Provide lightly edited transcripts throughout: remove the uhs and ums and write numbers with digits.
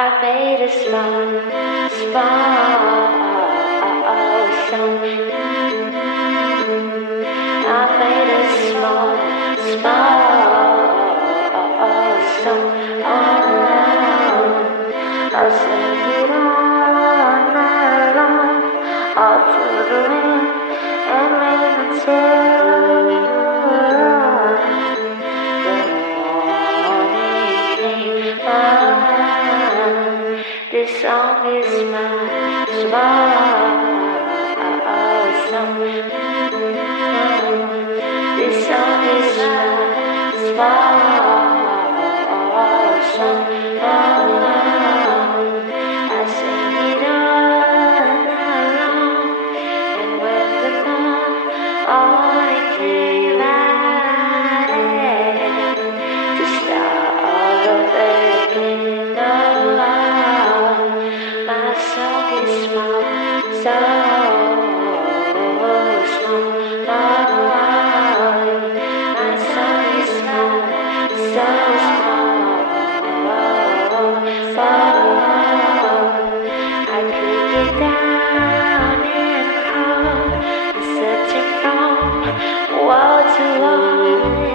I made a small song. I made a small song. I sang it all night long, all through the wind and rain until the morning came. This song is my small song. This song is my small song. I sing it all night long, and when the morning came, I had to start all over again. My song is small, so small. My song is small, so small. I could get down and crawl, searching from wall to wall, and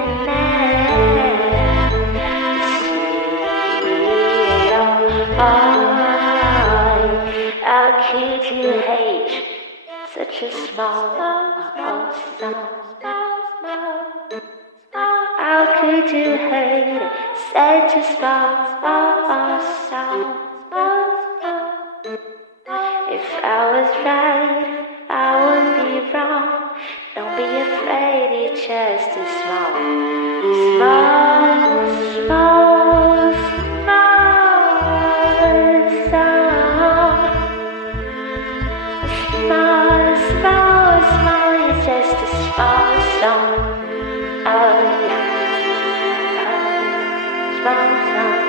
how could you hate such a small song? How could you hate such a small song? If I was right, I would be wrong. Don't be afraid, it's just a small song. Small, it's just a small song. Small song.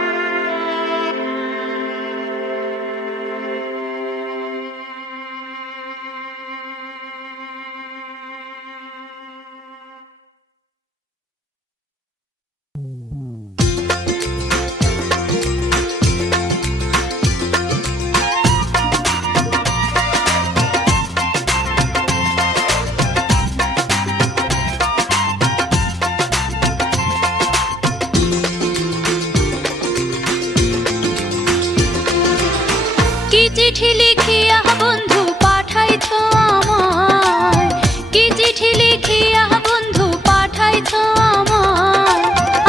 চিঠি লিখিয়া বন্ধু পাঠাইছ আমায়, কি চিঠি লিখিয়া বন্ধু পাঠাইছ আমায়,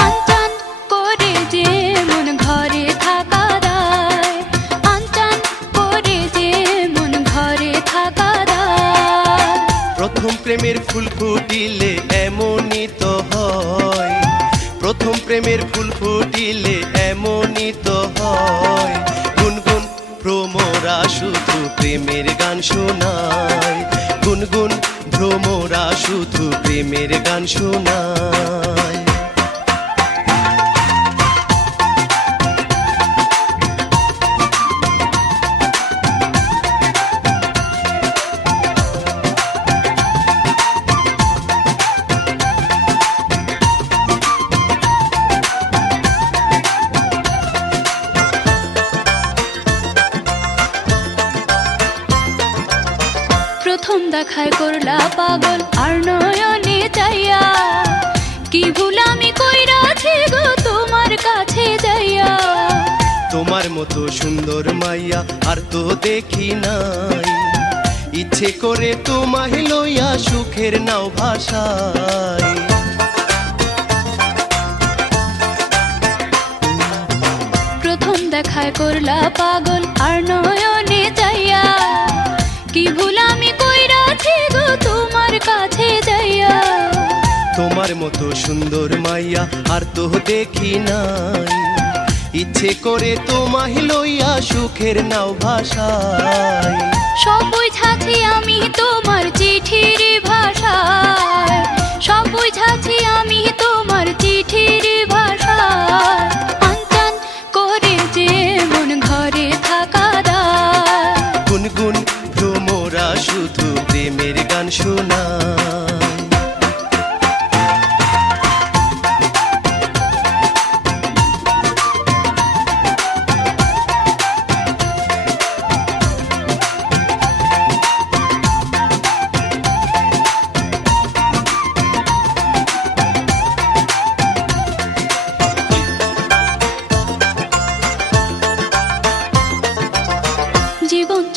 আনচান করে যে মন ঘরে থাকা দায়, আনচান করে যে মন ঘরে থাকা দায়। প্রথম প্রেমের ফুল ফুটিলে এমনই তো হয়, প্রথম প্রেমের ফুল ফুটিলে এমনই তো হয়। গুনগুন ভ্রমরা শুধু প্রেমের গান শোনায়, গুনগুন ভ্রমরা শুধু প্রেমের গান শোনায়। প্রথম দেখায় করলা পাগল আর নয়নে চাইয়া, কি ভুল আমি কইরাছি গো তোমার কাছে যাইয়া। তোমার মতো সুন্দর মাইয়া আর তো দেখি নাই, ইচ্ছে করে তোমায় লইয়া সুখের নাও ভাষায়। প্রথম দেখায় করলা পাগল আর নয়নে চাইয়া, কি ভুল আমি কইরাছি গো তোমার কাছে যাইয়া। তোমার মতো সুন্দর মাইয়া আর তো দেখি নাই, ইচ্ছে করে তোমায় লইয়া সুখের নাও ভাষায়। সব বুঝাছি আমি তোমার চিঠির ভাষায়, সব বুঝাছি আমি তোমার চিঠির ভাষায়, আনচান করে যে মন ঘরে থাকা দায়। গুনগুন ভ্রমরা শুধু প্রেমের গান শোনায়।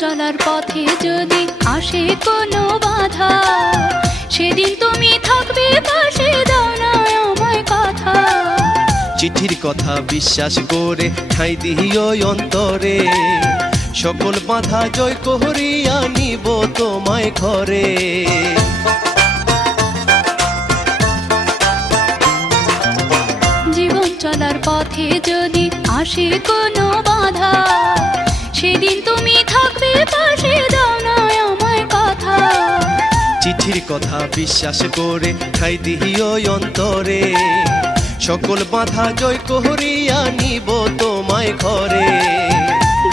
চলার পথে যদি আসে কোনো বাধা, সেদিন তুমি থাকবে পাশে, দাও না আমায় কথা। চিঠির কথা বিশ্বাস করে ঠাঁই দিও অন্তরে, সকল বাধা জয় করিয়া নিব তোমায় ঘরে। জীবন চলার পথে যদি আসে কোনো বাধা, সেদিন তুমি থাকবে পাশে, দাও না আমায় কথা। চিঠির কথা বিশ্বাস করে ঠাঁই দিও অন্তরে, সকল বাধা জয় করিয়া নিব তোমায় ঘরে।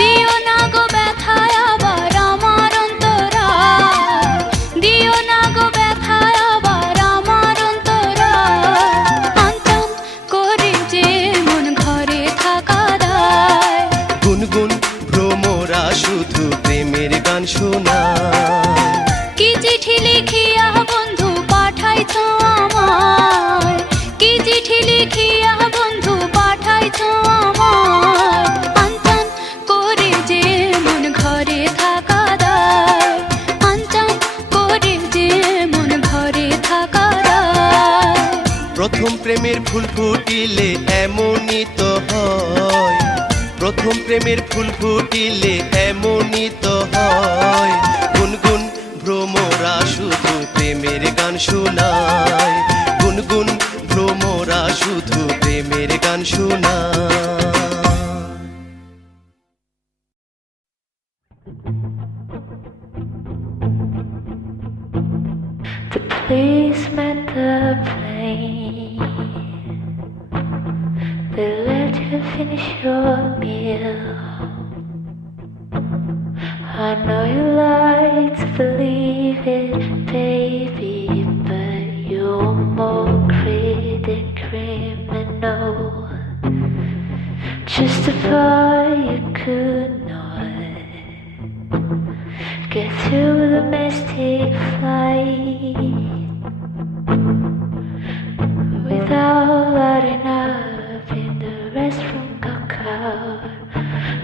দিও না গো ব্যথায় আবার আমার অন্তরায়, দিও না গো ব্যথায় আবার আমার অন্তরায়। আনচান করে যে মন ঘরে থাকা দায়, গুনগুন ভ্রমরা শুধু প্রেমের গান শোনায়। কি চিঠি লিখিয়া বন্ধু পাঠাইছো আমায়, কি চিঠি লিখিয়া বন্ধু পাঠাইছো আমায়। আনচান করে যে মন ঘরে থাকা দায়, আনচান করে যে মন ঘরে থাকা দায়। প্রথম প্রেমের ফুল ফুটিলে এমনই তো হয়, প্রথম প্রেমের ফুল ফুটিলে এমনই তো হয়। গুনগুন ভ্রমরা শুধু প্রেমের গান শোনায়, গুনগুন ভ্রমরা শুধু প্রেমের গান শোনায়। The policeman, the plane, they let you finish your meal. I know you like to believe it, baby, but you're more great than criminal. Justify you could not get through the domestic flight without lighting up in the restroom. Got caught,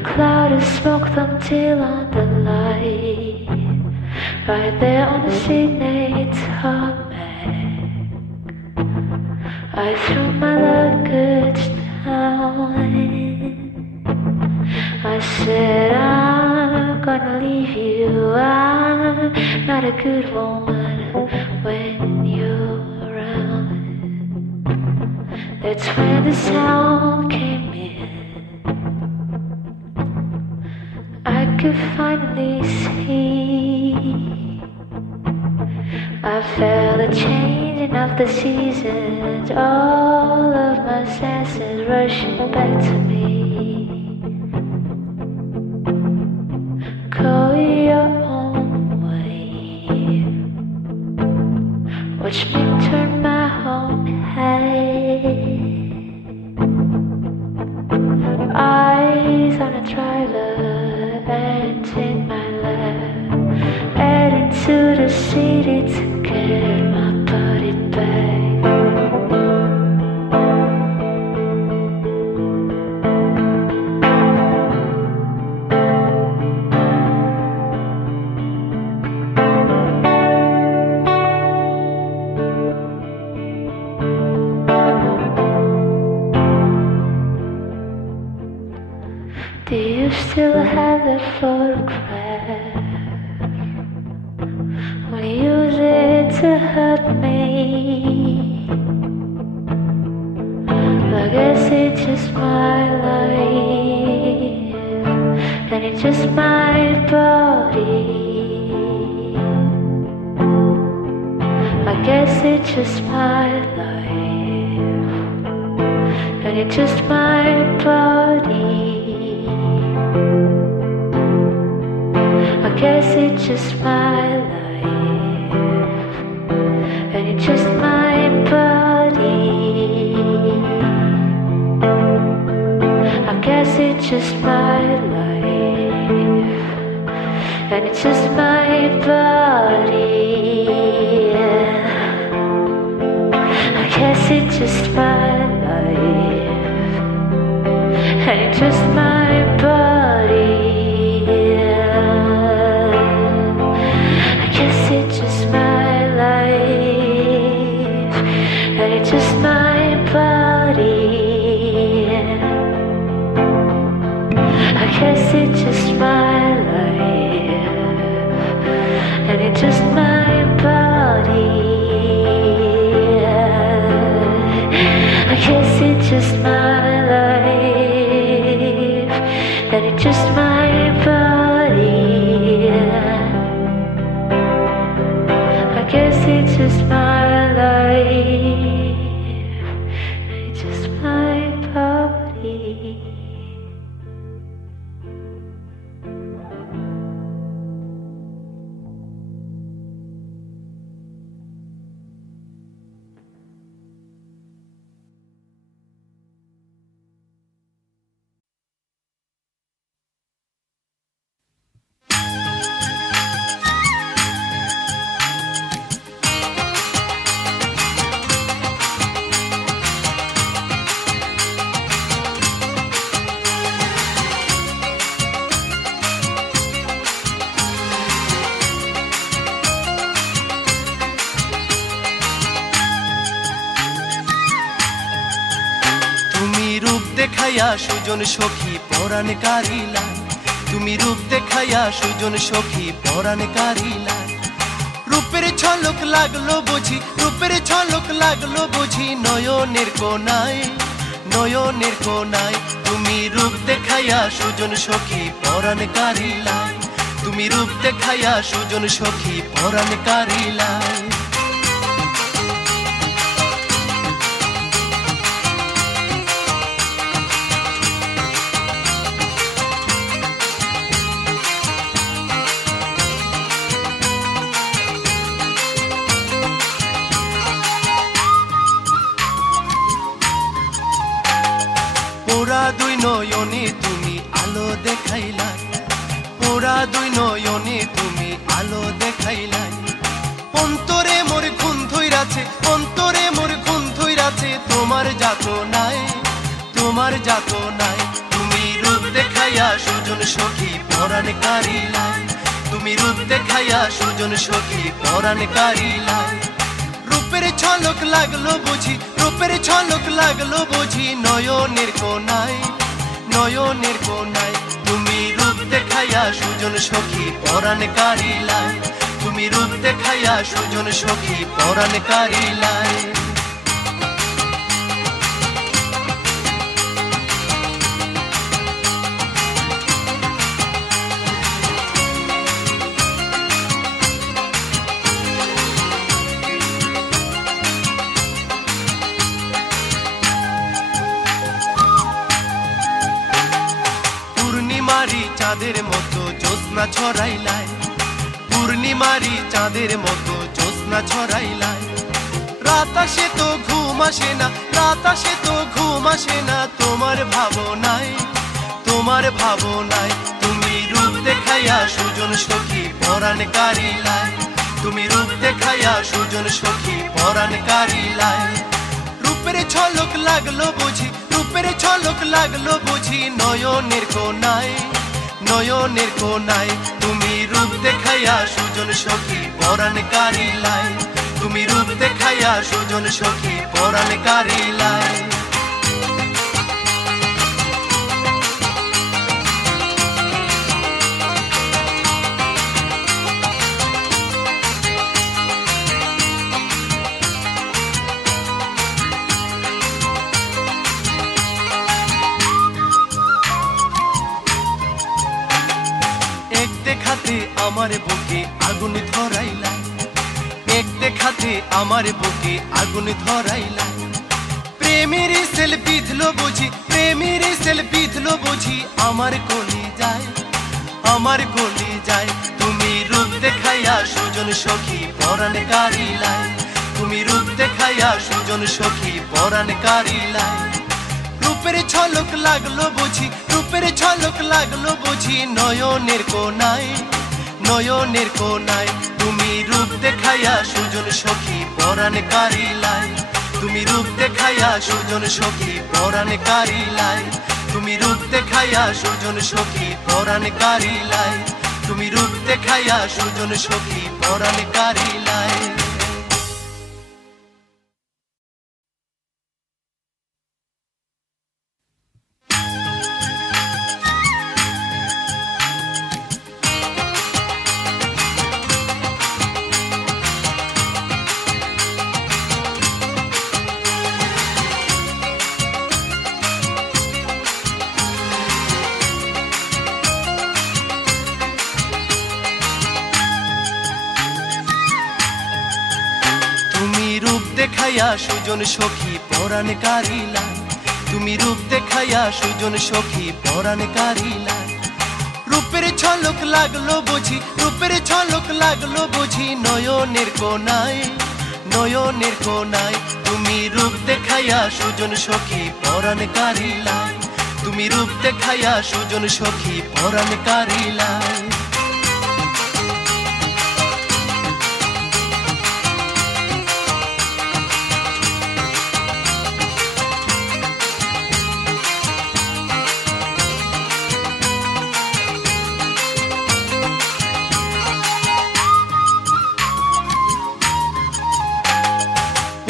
cloud of smoke thumped till on the light, right there on the signature tarmac. I threw my luggage down. I said I'm gonna leave you. I'm not a good woman when you're around. That's when the sound came in. I could finally see. I felt a changing of the seasons, all of my senses rushing back to me. Go your own way, watch me turn my own head. Eyes on a driver, hands in my lap, heading to the city to get my body back. Do you still have that photograph? Will you use it to hurt me? I guess it's just my life, and it's just my body. I guess it's just my life, and it's just my body. I guess it's just my life, and it's just my body. I guess it's just my life, and it's just my body. I guess it's just my life, and it's just my body. guess it's just my life, and it's just my body. I guess it's just my life, and it's just my body. I guess it's just my life, and it's just my body. তুমি রূপ দেখাইয়া সুজন সখী পরাণ কারিলা, তুমি রূপ দেখাইয়া সুজন সখী পরাণ কারিলা। রূপের ঝলক লাগলো বুঝি, রূপের ঝলক লাগলো বুঝি নয়নের কোনায়, নয়নের কোনায়। তুমি রূপ দেখাইয়া সুজন সখী পরাণ কারিলা, তুমি রূপ দেখাইয়া সুজন সখী পরাণ কারিলা। পোড়া দুই নয়নে তুমি আলো দেখাইলা, পোড়া দুই নয়নে তুমি আলো দেখাইলা। অন্তরে মোর খুন ধইরাছে, অন্তরে মোর খুন ধইরাছে তোমার যাতনায়, তোমার যাতনায়। তুমি রূপ দেখাইয়া সুজন সখী পরাণ কারিলা, তুমি রূপ দেখাইয়া সুজন সখী পরাণ কারিলা। রূপের ঝলক লাগলো বুঝি, রূপের ঝলক লাগলো বুঝি নয়নের কোনায়, নয়নের কোনায়। তুমি রূপ দেখাইয়া সুজন সখী পরাণ কারিলা, তুমি রূপ দেখাইয়া সুজন সখী পরাণ কারিলা। পূর্ণিমারি চাঁদের মতো জ্যোৎস্না ছড়াইলাই, পূর্ণিমারি চাঁদের মতো জ্যোৎস্না ছড়াইলাই। রাত আসে তো ঘুম আসে না, রাত আসে তো ঘুম আসে না তোমার ভাবনায়, তোমার ভাবনায়। তুমি রূপ দেখাইয়া সুজন সখী পরাণ কারিলাই, তুমি রূপ দেখাইয়া সুজন সখী পরাণ কারিলাই। রূপের ঝলক লাগলো বুঝি, রূপের ঝলক লাগলো বুঝি নয়নের কোনায়, নয়নের কোনায়। তুমি রূপ দেখাইয়া সুজন সখী পরাণ কারিলাই, তুমি রূপ দেখাইয়া সুজন সখী পরাণ কারিলাই। এক দেখাতে আমার বুকে আগুন ধরাইলা, এক দেখাতে আমার বুকে আগুন ধরাইলা। প্রেমের সেল বিধলো বুঝি, প্রেমের সেল বিধলো বুঝি আমার কলি যায়, আমার কলি যায়। তুমি রূপ দেখাইয়া সুজন সখী পরাণ কারিলাই, তুমি রূপ দেখাইয়া সুজন সখী পরাণ কারিলাই। রূপের ঝলক লাগলো বুঝি, রূপের ঝলক লাগলো বুঝি নয়নের কোনায়, নয়নের কোনায়। তুমি রূপ দেখাইয়া সুজন সখী পরাণ কারিলাই, তুমি রূপ দেখাইয়া সুজন সখী পরাণ কারিলাই, তুমি রূপ দেখাইয়া সুজন সখী পরাণ কারিলাই, তুমি রূপ দেখাইয়া সুজন সখী পরাণ কারিলাই। দেখাইয়া সুজন সখী পরাণ কারিলাই, তুমি রূপ দেখাইয়া সুজন সখী পরাণ কারিলাই। রূপের ঝলক লাগলো বুঝি, রূপের ঝলক লাগলো বুঝি নয়নের কোনায়, নয়নের কোনায়। তুমি রূপ দেখাইয়া সুজন সখী পরাণ কারিলাই, তুমি রূপ দেখাইয়া সুজন সখী পরাণ কারিলাই।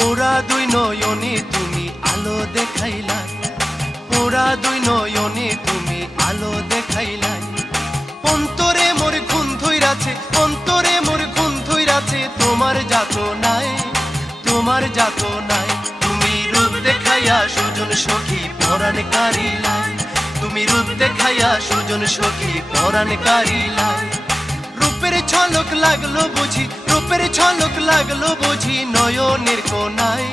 ওরা দুই নয়নে তুমি আলো দেখাইলাই, ওরা দুই নয়নে তুমি আলো দেখাইলাই। অন্তরে মোর খুন ধইরাছে, অন্তরে মোর খুন ধইরাছে তোমার যাতনায়, তোমার যাতনায়। তুমি রূপ দেখাইয়া সুজন সখী পরাণ কারিলাই, তুমি রূপ দেখাইয়া সুজন সখী পরাণ কারিলাই। রূপের ঝলক লাগলো বুঝি, রূপের ঝলক লাগলো বুঝি নয়নের কোনায়,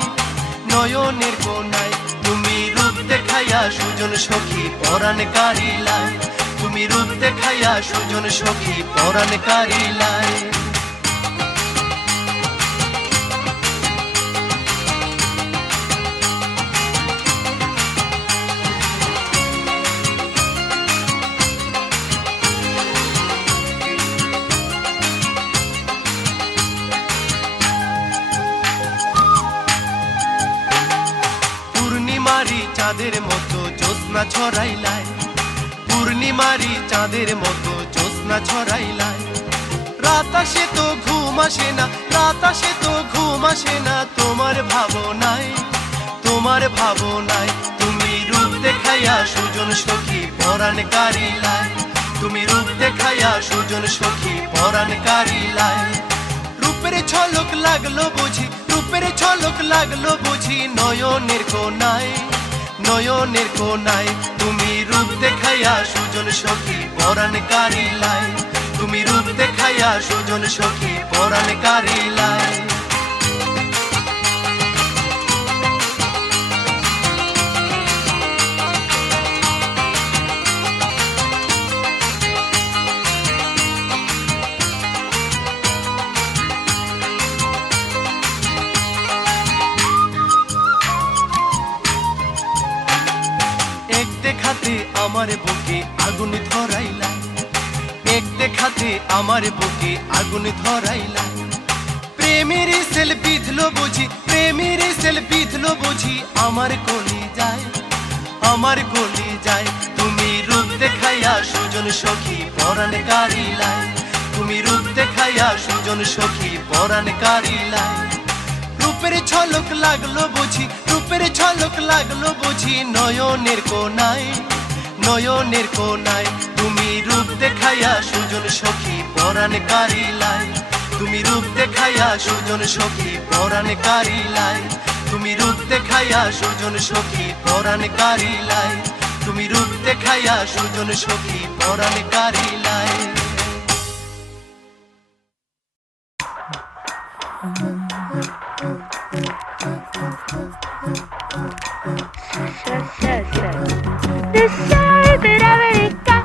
নয়নের কোনায়। তুমি রূপ দেখাইয়া সুজন সখী পরাণ কারিলাই, তুমি রূপ দেখাইয়া সুজন সখী পরাণ কারিলাই। পূর্ণিমারি চাঁদের মতো জ্যোৎস্না ছড়াইলাই, পূর্ণিমারি চাঁদের মতো জ্যোৎস্না ছড়াইলাই। রাত আসে তো ঘুম আসে না, রাত আসে তো ঘুম আসে না তোমার ভাবনায়, তোমার ভাবনায়। তুমি রূপ দেখাইয়া সুজন সখী পরাণ কারিলাই, তুমি রূপ দেখাইয়া সুজন সখী পরাণ কারিলাই। রূপের ঝলক লাগলো বুঝি, রূপের ঝলক লাগলো বুঝি নয়নের কোনায়, নয়নের কোনায়। তুমি রূপ দেখাইয়া সুজন সখী পরাণ কারিলাই, তুমি রূপ দেখাইয়া সুজন সখী পরাণ কারিলাই। এক দেখাতে আমার বুকে আগুন ধরাইলা, এক দেখাতে আমার বুকে আগুন ধরাইলা। প্রেমের সেল বিধলো বুঝি, প্রেমের সেল বিধলো বুঝি আমার কলি যায়, আমার কলি যায়। তুমি রূপ দেখাইয়া সুজন সখী পরাণ কারিলাই, তুমি রূপ দেখাইয়া সুজন সখী পরাণ কারিলাই। রূপের ঝলক লাগলো বুঝি, রূপের ঝলক লাগলো বুঝি নয়নের কোনায়, নয়নের কোনায়। তুমি রূপ দেখাইয়া সুজন সখী পরাণ কারিলাই, তুমি রূপ দেখাইয়া সুজন সখী পরাণ কারিলাই, তুমি রূপ দেখাইয়া সুজন সখী পরাণ কারিলাই, তুমি রূপ দেখাইয়া সুজন সখী পরাণ কারিলাই। The say that I already got,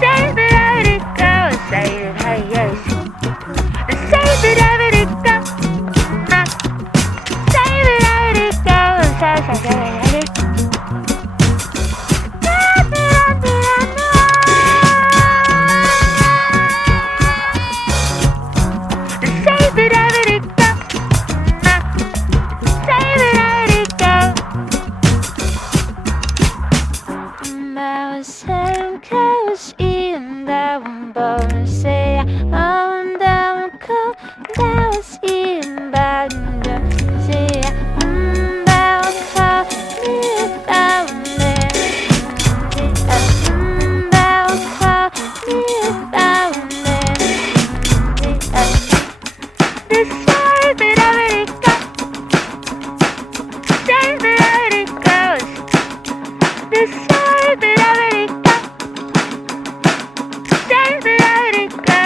say that I already got, say it, hey, yes. The say that I already got, say that I already got, say it, hey. Say that I already got.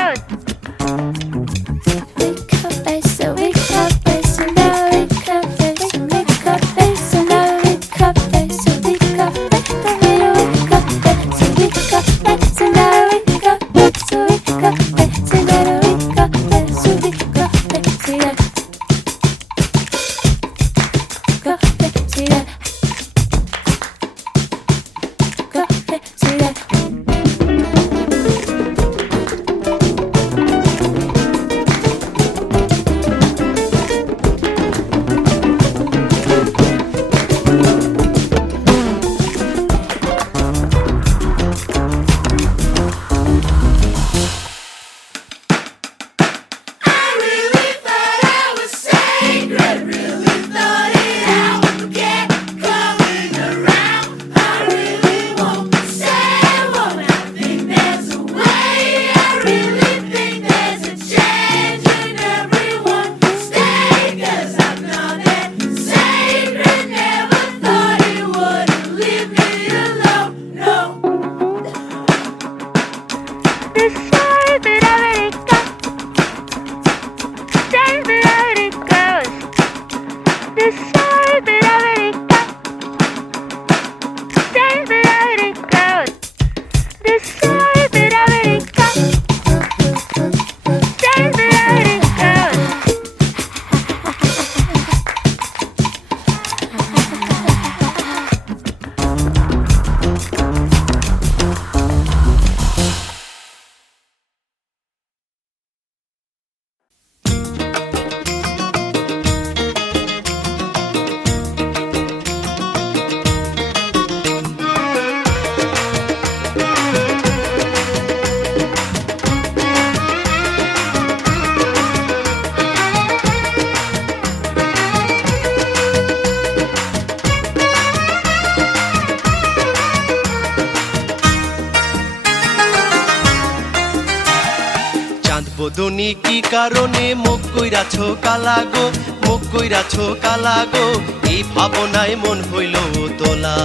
বদনি কি কারণে মুখ কইরাছো কালা গো, মুখ কইরাছো কালা গো, এই ভাবনায় মন হইল তোলা।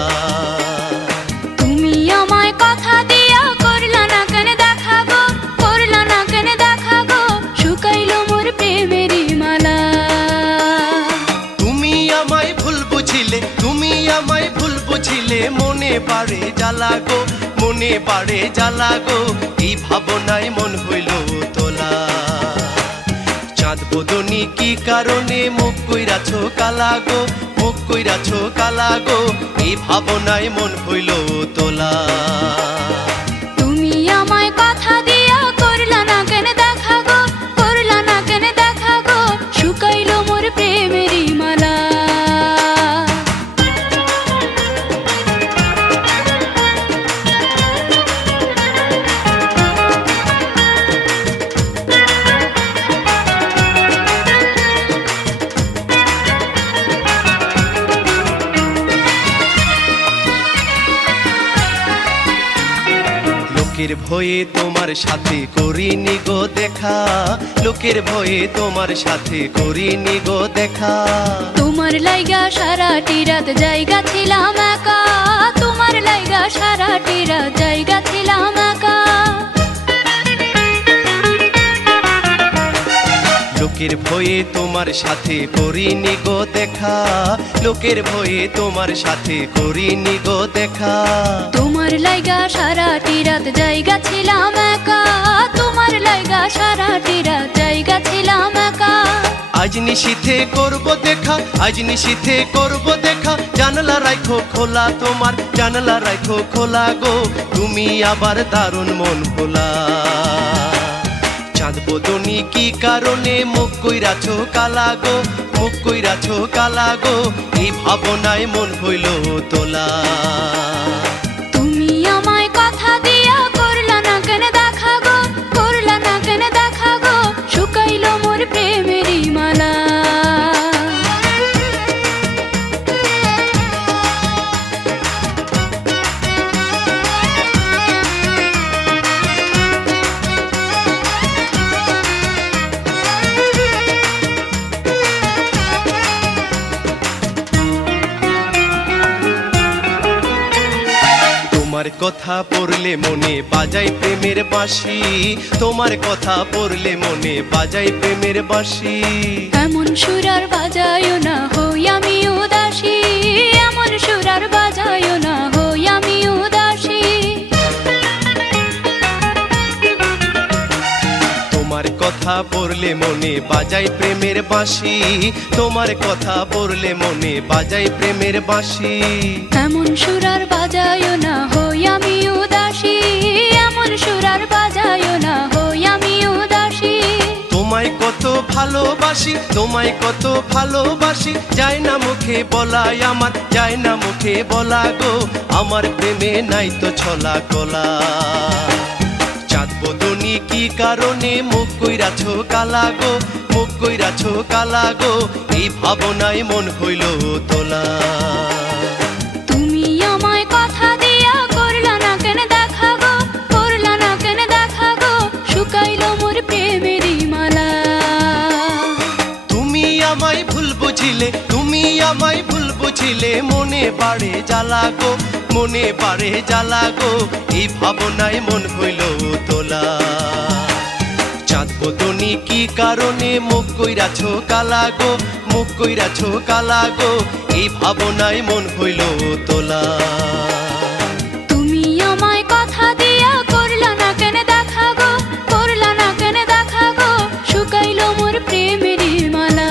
তুমি আমায় কথা দিয়া করলা না কেন দেখা গো, করলা না কেন দেখা গো, শুকাইলো মোর প্রেমেরই মালা। তুমি আমায় ভুল বুঝিলে, তুমি আমায় ভুল বুঝিলে, মনে পারে জ্বালা গো, মনে পারে জ্বালা গো, এই ভাবনায় মন হইল তোলা। চাঁদ বদনি কি কারণে মুখ কইরাছো কালা গো, মুখ কইরাছো কালা গো, এই ভাবনায় মন হইল তোলা। তুমি আমায় কথা দিয়া করলা না কেন দেখা গো, করলা না কেন দেখা গো, শুকাইলো মোর প্রেমেরই মালা। লোকের ভয়ে তোমার সাথে করিনি গো দেখা, লোকের ভয়ে তোমার সাথে করিনি গো দেখা। তোমার লাইগা সারাটি রাত জায়গা ছিলাম একা, তোমার লাইগা সারাটি রাত জায়গা ছিলাম একা। লোকের ভয়ে তোমার সাথে করিনি গো দেখা, লোকের ভয়ে তোমার সাথে করিনি গো দেখা। তোমার লাইগা সারাটি রাত জায়গা ছিলাম একা, তোমার লাইগা সারাটি রাত জায়গা ছিলাম একা। আজ নিশীথে করব দেখা, আজ নিশীথে করব দেখা, জানলা রাখো খোলা তোমার, জানলা রাখো খোলা গো, তুমি আবার দারুণ মন ভোলা। চাঁদ বদনি কি কারণে মুখ কইরাছো কালা গো, মুখ কইরাছো কালা গো, এই ভাবনায় মন হইল তোলা। তুমি আমায় কথা দিয়া করলা না কেন দেখা গো, করলা না কেন দেখা গো, শুকাইলো মোর প্রেমেরই মালা। তোমার কথা পড়লে মনে বাজাই প্রেমের বাঁশি, তোমার কথা পড়লে মনে বাজাই প্রেমের বাঁশি। এমন সুরার বাজায়ও না হই আমি উদাসী, এমন সুরার বাজায়ও না হই আমি উদাসী। তোমার কথা পড়লে মনে বাজাই প্রেমের বাঁশি, তোমার কথা পড়লে মনে বাজাই প্রেমের বাঁশি। এমন সুরার বাজায়ও না হই আমি উদাসী, এমন সুরার বাজায়ও না হই আমি উদাসী। তোমায় কত ভালোবাসি, তোমায় কত ভালোবাসি, যায় না মুখে বলাই আমার, যায় না মুখে বলা গো, আমার প্রেমে নাই তো ছলা কলা। চাঁদ বদনি কি কারণে মুখ কইরাছো কালা গো, মুখ কইরাছো কালা গো, এই ভাবনায় মন হইল তোলা। তুমি আমায় কথা দিয়া করলা না কেন দেখা গো, করলা না কেন দেখা গো, শুকাইলো মোর প্রেমেরই মালা। তুমি আমায় ভুল বুঝিলে, তুমি আমায় ভুল বুঝিলে, মনে পারে জ্বালা গো, মনে পারে জ্বালা গো, এই ভাবনায় মন হইল তোলা। চাঁদ বদনি কি কারণে মুখ কইরাছো কালা গো, মুখ কইরাছো কালা গো, এই ভাবনায় মন হইল তোলা। তুমি আমায় কথা দিয়া করলা না কেন দেখা গো, করলা না কেন দেখা গো, শুকাইলো মোর প্রেমেরই মালা।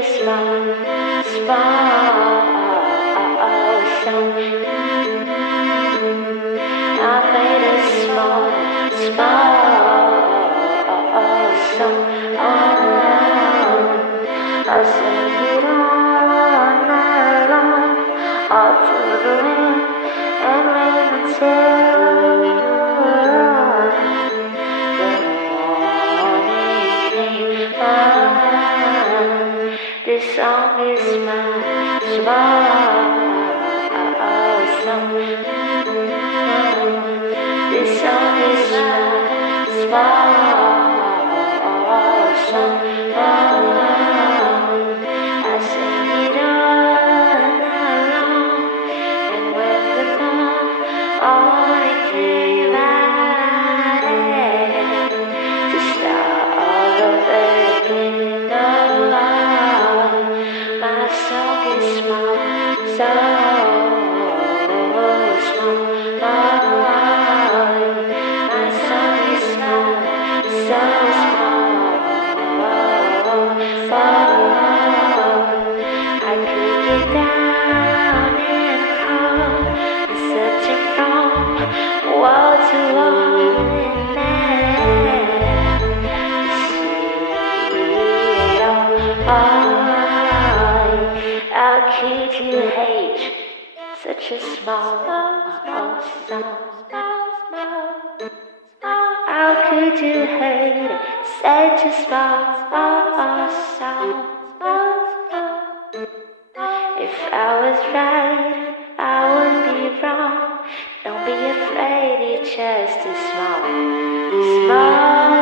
a small, small song. I made a small, small song. I sing it all night long, all through the wind and rain until this song is my small song. This song is my small song. I sing it all night long, and when the morning came, I had to start all over again. My song is small, so small. My song is small, so small. I could get down and crawl, searching from wall to wall and then see it all. How could you hate such a small song? How could you hate such a small song? If I was right, I would be wrong. Don't be afraid, it's just a small, small,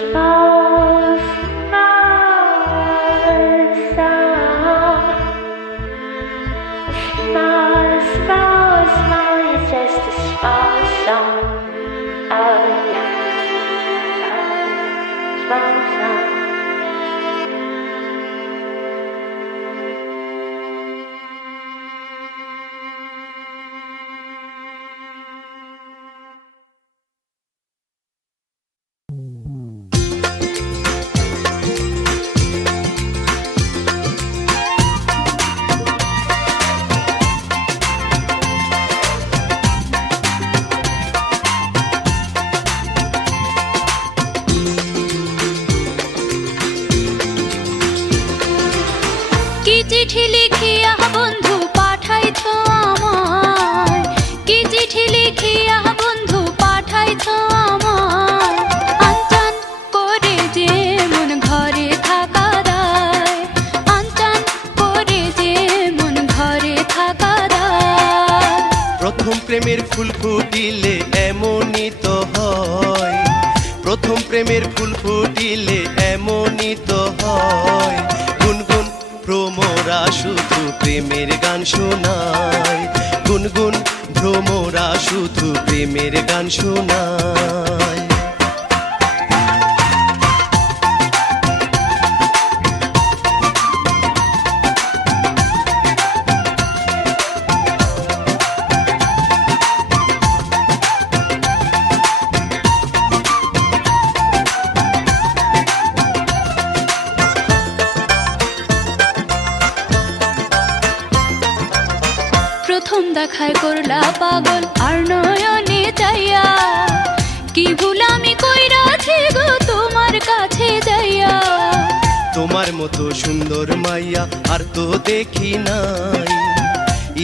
small, small song. Small, small, small, it's just a small song. Oh yeah, small song. কি চিঠি লিখিয়া বন্ধু পাঠাইছো আমায়, কি চিঠি লিখিয়া বন্ধু পাঠাইছো আমায়, আনচান করে যে মন ঘরে থাকা দায়, আনচান করে যে মন ঘরে থাকা দায়। প্রথম প্রেমের ফুল ফুটিলে এমনই তো হয়, প্রথম প্রেমের ফুল ফুটিলে এমনই তো হয়। গুনগুন ভ্রমরা শুধু প্রেমের গান শোনায়, গুনগুন ভ্রমরা শুধু প্রেমের গান শোনায়। প্রথম দেখায় করলা পাগল আর নয়নে চাইয়া, কি ভুল আমি কইরাছি গো তোমার কাছে যাইয়া। তোমার মতো সুন্দর মাইয়া আর তো দেখি নাই,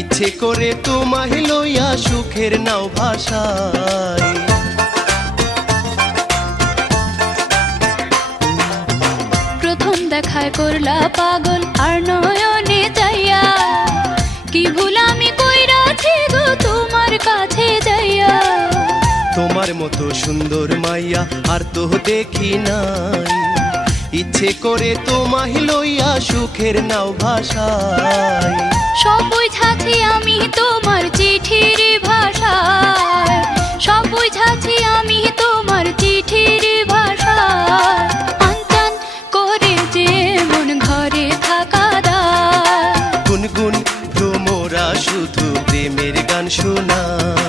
ইচ্ছে করে তোমায় লইয়া সুখের নাও ভাষায়। প্রথম দেখায় করলা পাগল আর নয়নে চাইয়া, কি ভুল আমি কইরাছি গো তোমার কাছে যাইয়া। তোমার মতো সুন্দর মাইয়া আর তো দেখি নাই, ইচ্ছে করে তোমায় লইয়া সুখের নাও ভাষায়। সব বুঝাছি আমি তোমার চিঠির ভাষায়, সব বুঝাছি আমি তোমার চিঠির ভাষায়, আনচান করে যে মন ঘরে থাকা দায়। গুনগুন ভ্রমরা শুধু প্রেমের গান শোনায়।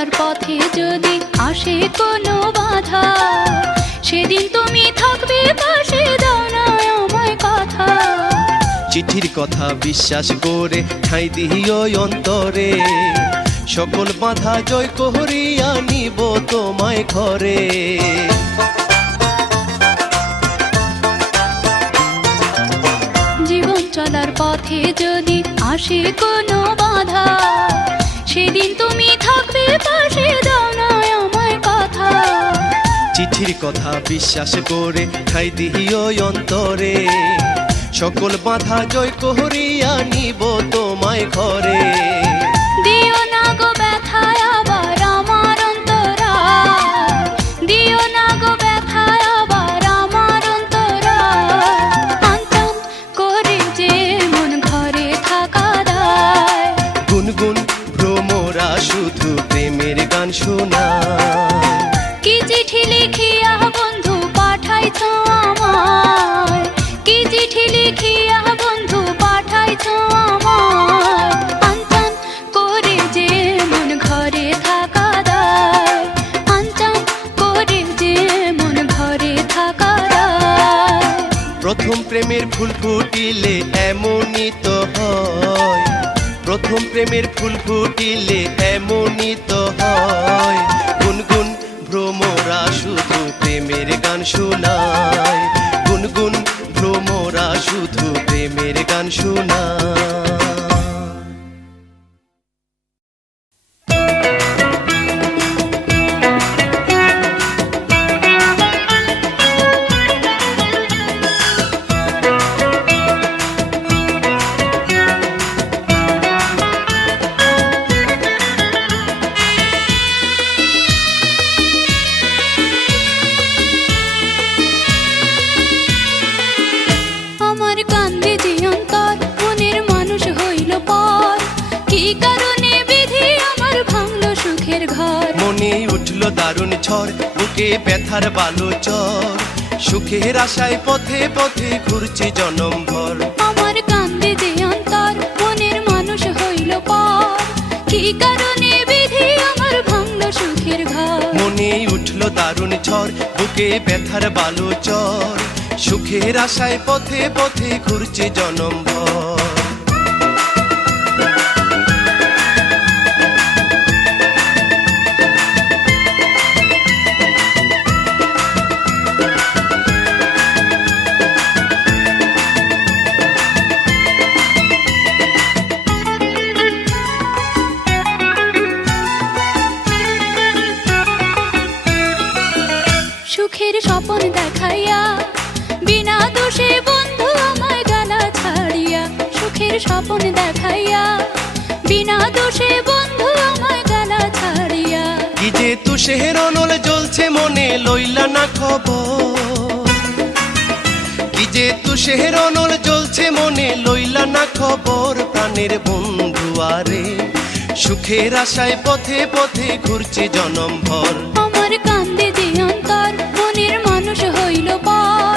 চলার পথে যদি আসে কোনো বাধা, সেদিন তুমি থাকবে পাশে, দাও না আমায় কথা। চিঠির কথা বিশ্বাস করে ঠাঁই দিও অন্তরে, সকল বাধা জয় করিয়া নিব তোমায় ঘরে। জীবন চলার পথে যদি আসে কোনো বাধা, সেদিন তুমি থাকবে পাশে, দাও না আমায় কথা। চিঠির কথা বিশ্বাস করে ঠাঁই দিও অন্তরে, সকল বাধা জয় করিয়া নিব তোমায় ঘরে। দিও না গো ব্যথায় আবার আমার অন্তরায়, দিও না গো ব্যথায় আবার আমার অন্তরায়। আনচান করে যে মন ঘরে থাকা দায়, গুনগুন ভ্রমরা শুধু প্রেমের গান শোনায়। কি চিঠি লিখিয়া বন্ধু পাঠাইছ আমায়, কি চিঠি লিখিয়া বন্ধু পাঠাইছ আমায়। আনচান করে যে মন ঘরে থাকা দায়, আনচান করে যে মন ঘরে থাকা দায়। প্রথম প্রেমের ফুল ফুটিলে এমনই তো হয়, প্রথম প্রেমের ফুল ফুটিলে এমনই তো হয়। গুনগুন ভ্রমরা শুধু প্রেমের গান শোনায়, গুনগুন ভ্রমরা শুধু প্রেমের গান শোনায়। আমার কান্দে যে অন্তর, মনের মানুষ হইল পর, কি কারণে বিধি আমার ভাঙলো সুখের ঘর। মনে উঠল দারুণ ঝড়, বুকে ব্যথার বালো চর, সুখের আশায় পথে পথে ঘুরছে জনম ভর। আমার কান্দে যে অন্তর, মনের মানুষ হইল পর, কি কারণে বিধি আমার ভাঙলো সুখের ঘর। মনে উঠল দারুণ ঝড়, বুকে ব্যথার বালো চর, সুখের আশায় পথে পথে ঘুরছে জনম ভর। সুখের স্বপন দেখাইয়া বিনা দোষে বন্ধু আমায় গালা ছাড়িয়া, সুখের স্বপন দেখাইয়া বিনা দোষে বন্ধু আমায় গালা ছাড়িয়া। কি যে তুষের অনল জ্বলছে মনে লইলা না খবর, কি যে তুষের অনল জ্বলছে মনে লইলা না খবর। প্রাণের বন্ধু আরে সুখের আশায় পথে পথে ঘুরছে জনম ভর। আমার কান্দে যে অন্তর, মনের মানুষ হইল পর,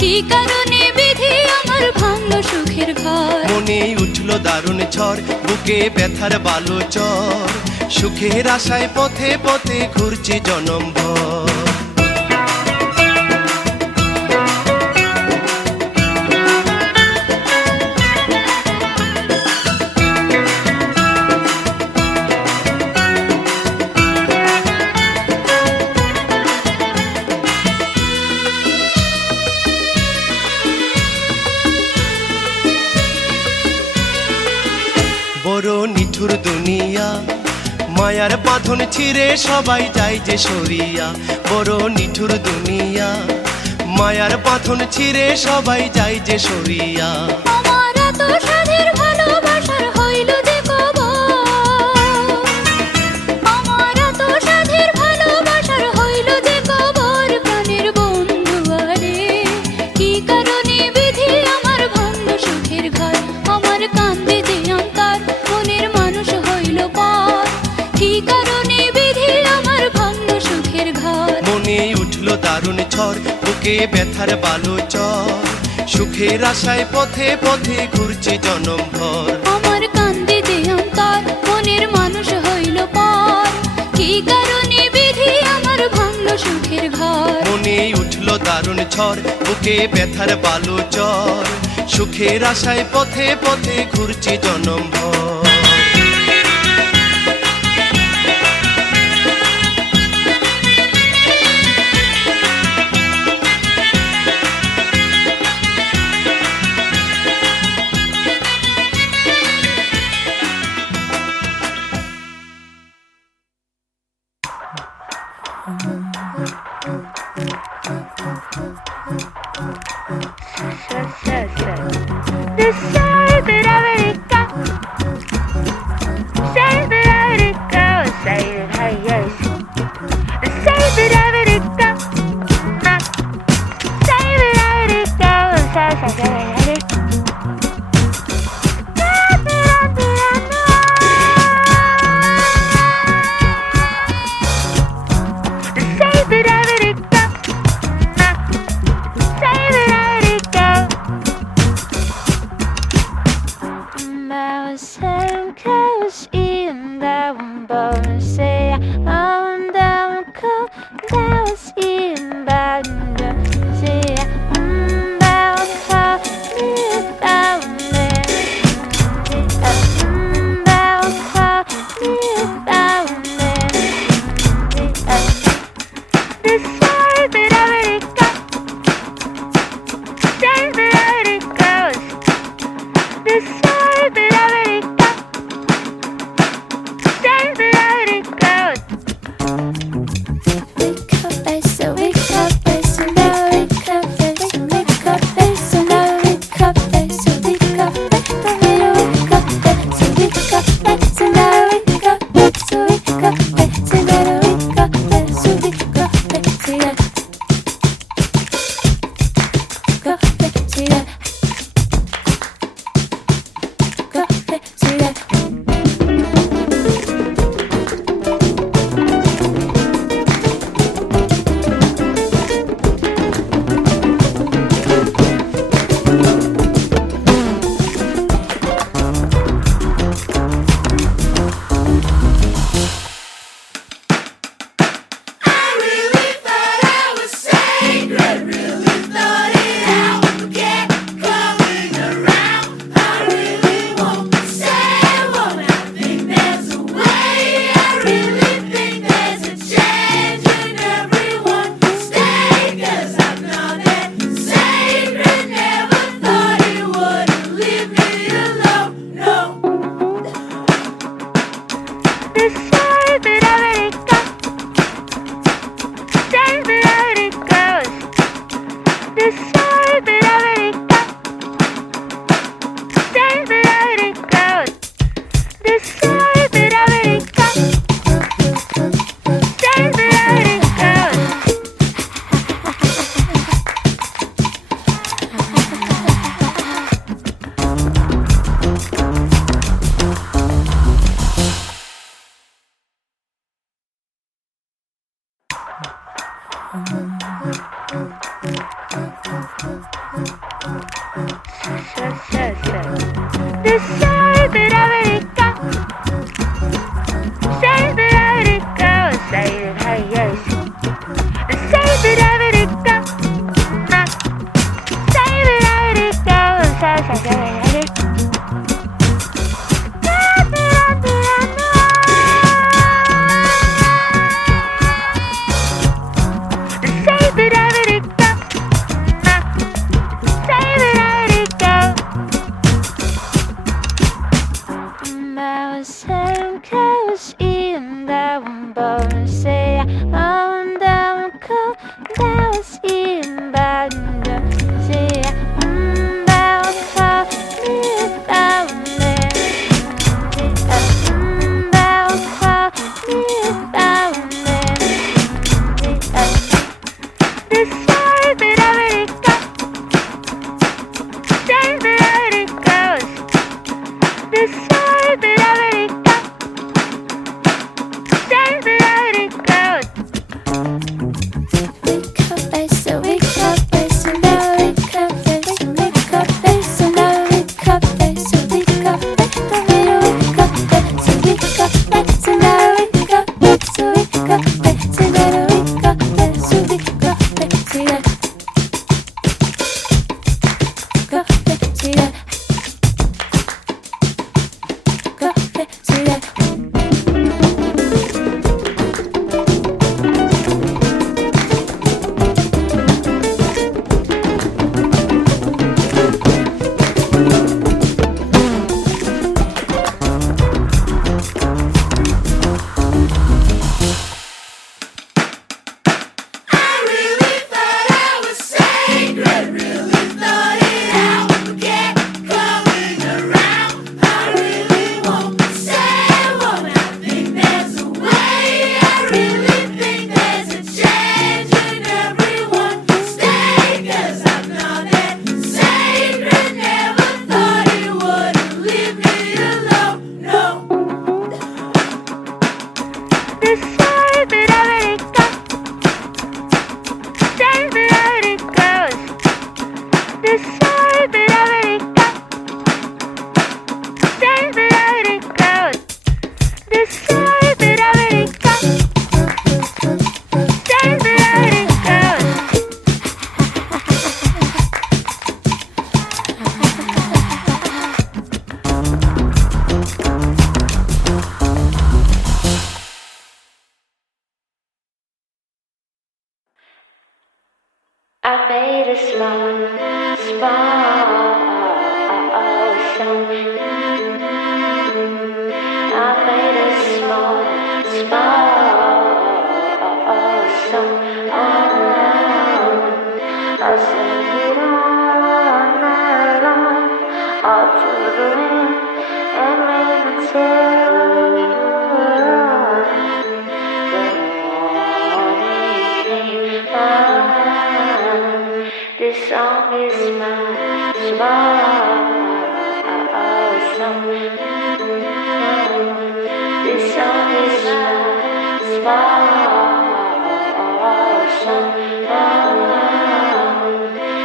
কি কারণে বিধি আমার ভাঙলো সুখের ঘর। মনে উঠল দারুণ ঝড়, বুকে ব্যথার বালো চর, সুখের আশায় পথে পথে ঘুরছে জনম ভর। বড় নিঠুর দুনিয়া, মায়ার বাঁধন ছিঁড়ে সবাই যায় যে সরিয়া। বড় নিঠুর দুনিয়া, মায়ার বাঁধন ছিঁড়ে সবাই যায় যে সরিয়া। আমার এত সাধের ভালোবাসার হইল যে কবর, আমার এত সাধের ভালোবাসার হইল যে কবর। প্রাণের বন্ধু আরে কি কারণে বিধি আমার ভাঙলো সুখের ঘর। আমার কান্দে যে অন্তর, মনের মানুষ হইল পর, কি কারণে বিধি আমার ভাঙলো সুখের ঘর। মনে উঠল দারুণ ঝড়, বুকে ব্যথার বালো চর, সুখের আশায় পথে পথে ঘুরছে জনম ভর। আমার কান্দে যে অন্তর, মনের মানুষ হইল পর, কি এই কারণে বিধি আমার ভাঙলো সুখের ঘর মনে উঠলো দারুণ ঝড় বুকে ব্যথার বালু জ্বর সুখের আশায় পথে পথে ঘুরছি জনম ভর The side that I already got, side that I already got, side that I yes. The side that I already got, side that I already got, side that I already got. The side that I already got, side that I already got. Mouse cause in down bone say I'm down cold that was in bad say I'm down cold down there I'm down cold down there this side that I already got side that I already goes this side that I already got, side that I already got. Wake up, so wake up, so now wake up, so wake up, so now wake up, so wake up, so wake up, so wake up, so now wake up, so wake up, so now wake up, so wake up, so yeah. Go, so yeah. The side that I already got, side that I already got, side that I yes. The side that I already got, side that I already got, side that I already got. song. I made a small song. I'll sing it all night long, all through the wind and rain until the morning came. This song is my small song. This song is my small song.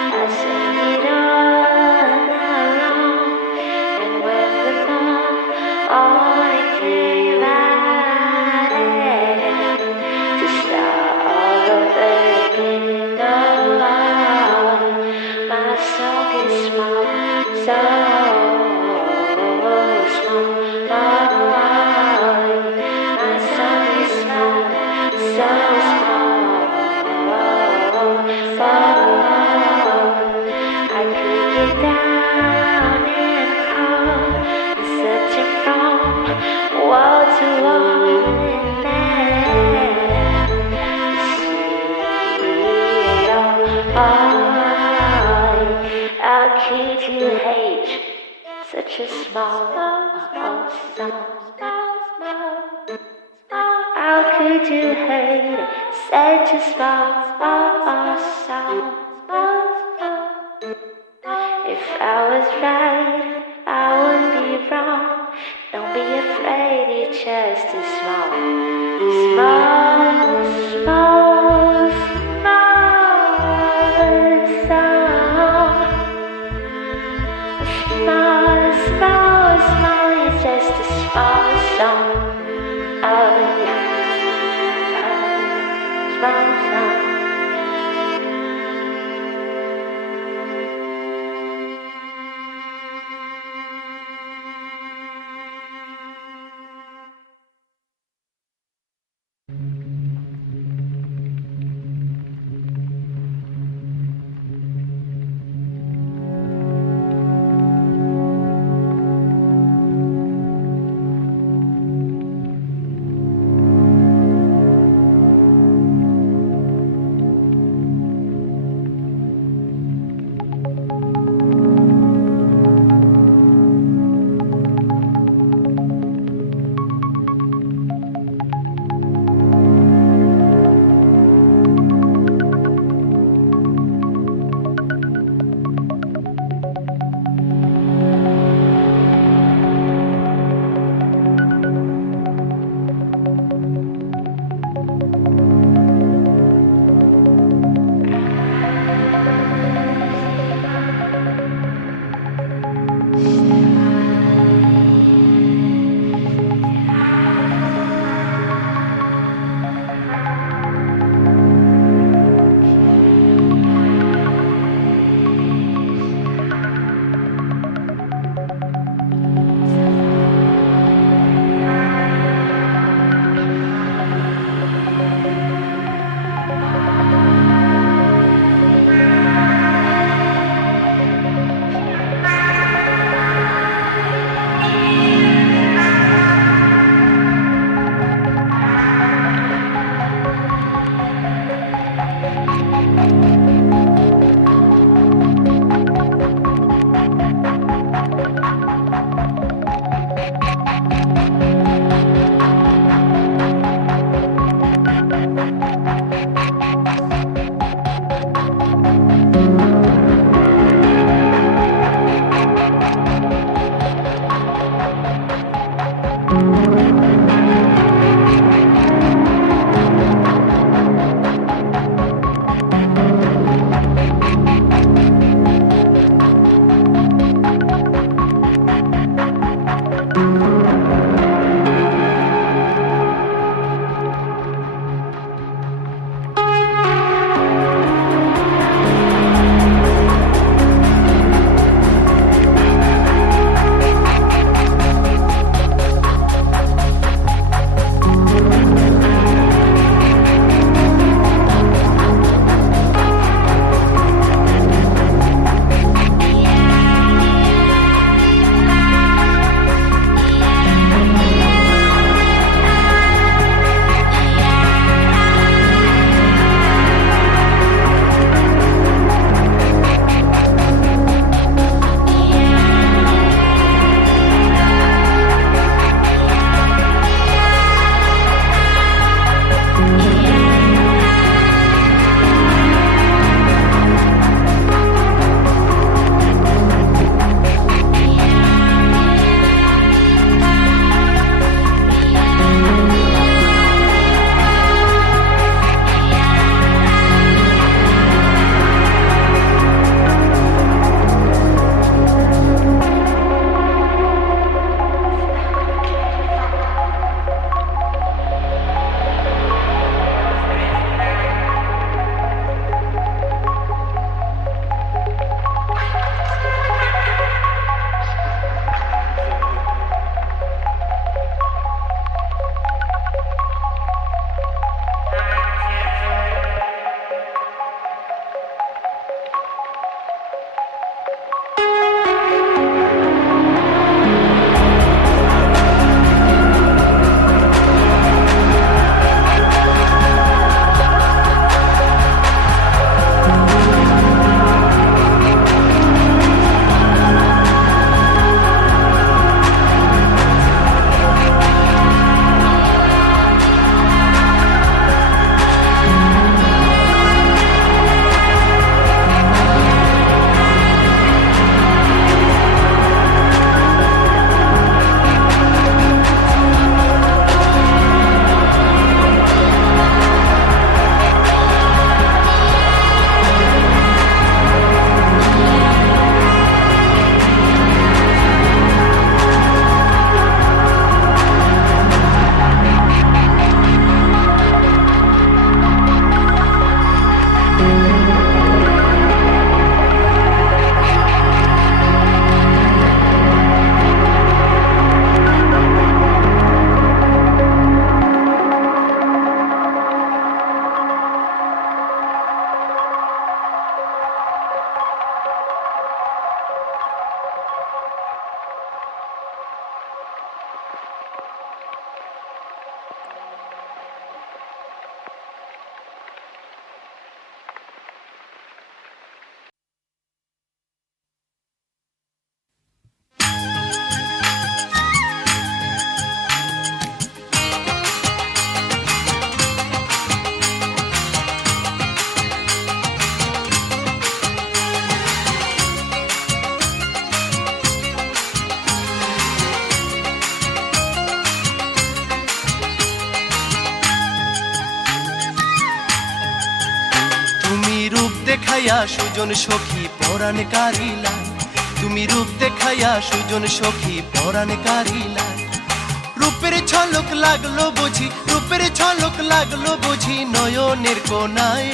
I sing it all night long, and when the morning came, I had to start all over again. Oh, my song is small, so small. My song is small, so small. I could get down and crawl, searching from wall to wall and then see it all. How could you hate such a small song? How could you hate such a small song? If I was right, I would be wrong. Don't be afraid, it's just a small song. Small, it's just a small song. Oh, small song. দেখাইয়া সুজন সখী পরাণ কারিলাই, তুমি রূপ দেখাইয়া সুজন সখী পরাণ কারিলাই। রূপের ঝলক লাগলো বুঝি, রূপের ঝলক লাগলো বুঝি নয়নের কোনায়,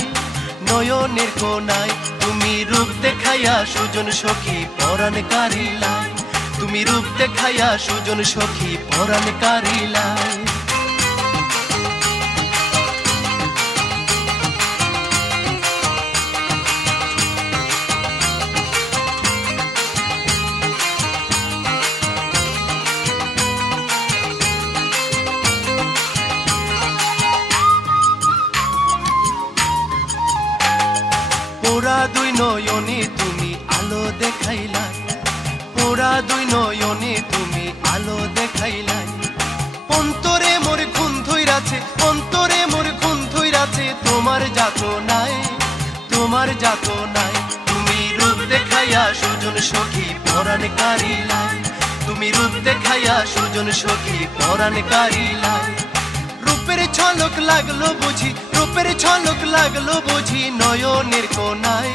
নয়নের কোনায়। তুমি রূপ দেখাইয়া সুজন সখী পরাণ কারিলাই, তুমি রূপ দেখাইয়া সুজন সখী পরাণ কারিলাই। পোড়া দুই নয়নে তুমি আলো দেখাইলাই, পোড়া দুই নয়নে তুমি আলো দেখাইলাই। অন্তরে মোর খুন ধইরাছে, অন্তরে মোর খুন ধইরাছে তোমার যাতনায়, তোমার যাতনায়। তুমি রূপ দেখাইয়া সুজন সখী পরাণ কারিলাই, তুমি রূপ দেখাইয়া সুজন সখী পরাণ কারিলাই। রূপের ঝলক লাগলো বুঝি, রূপের ঝলক লাগলো বুঝি নয়নের কোনায়,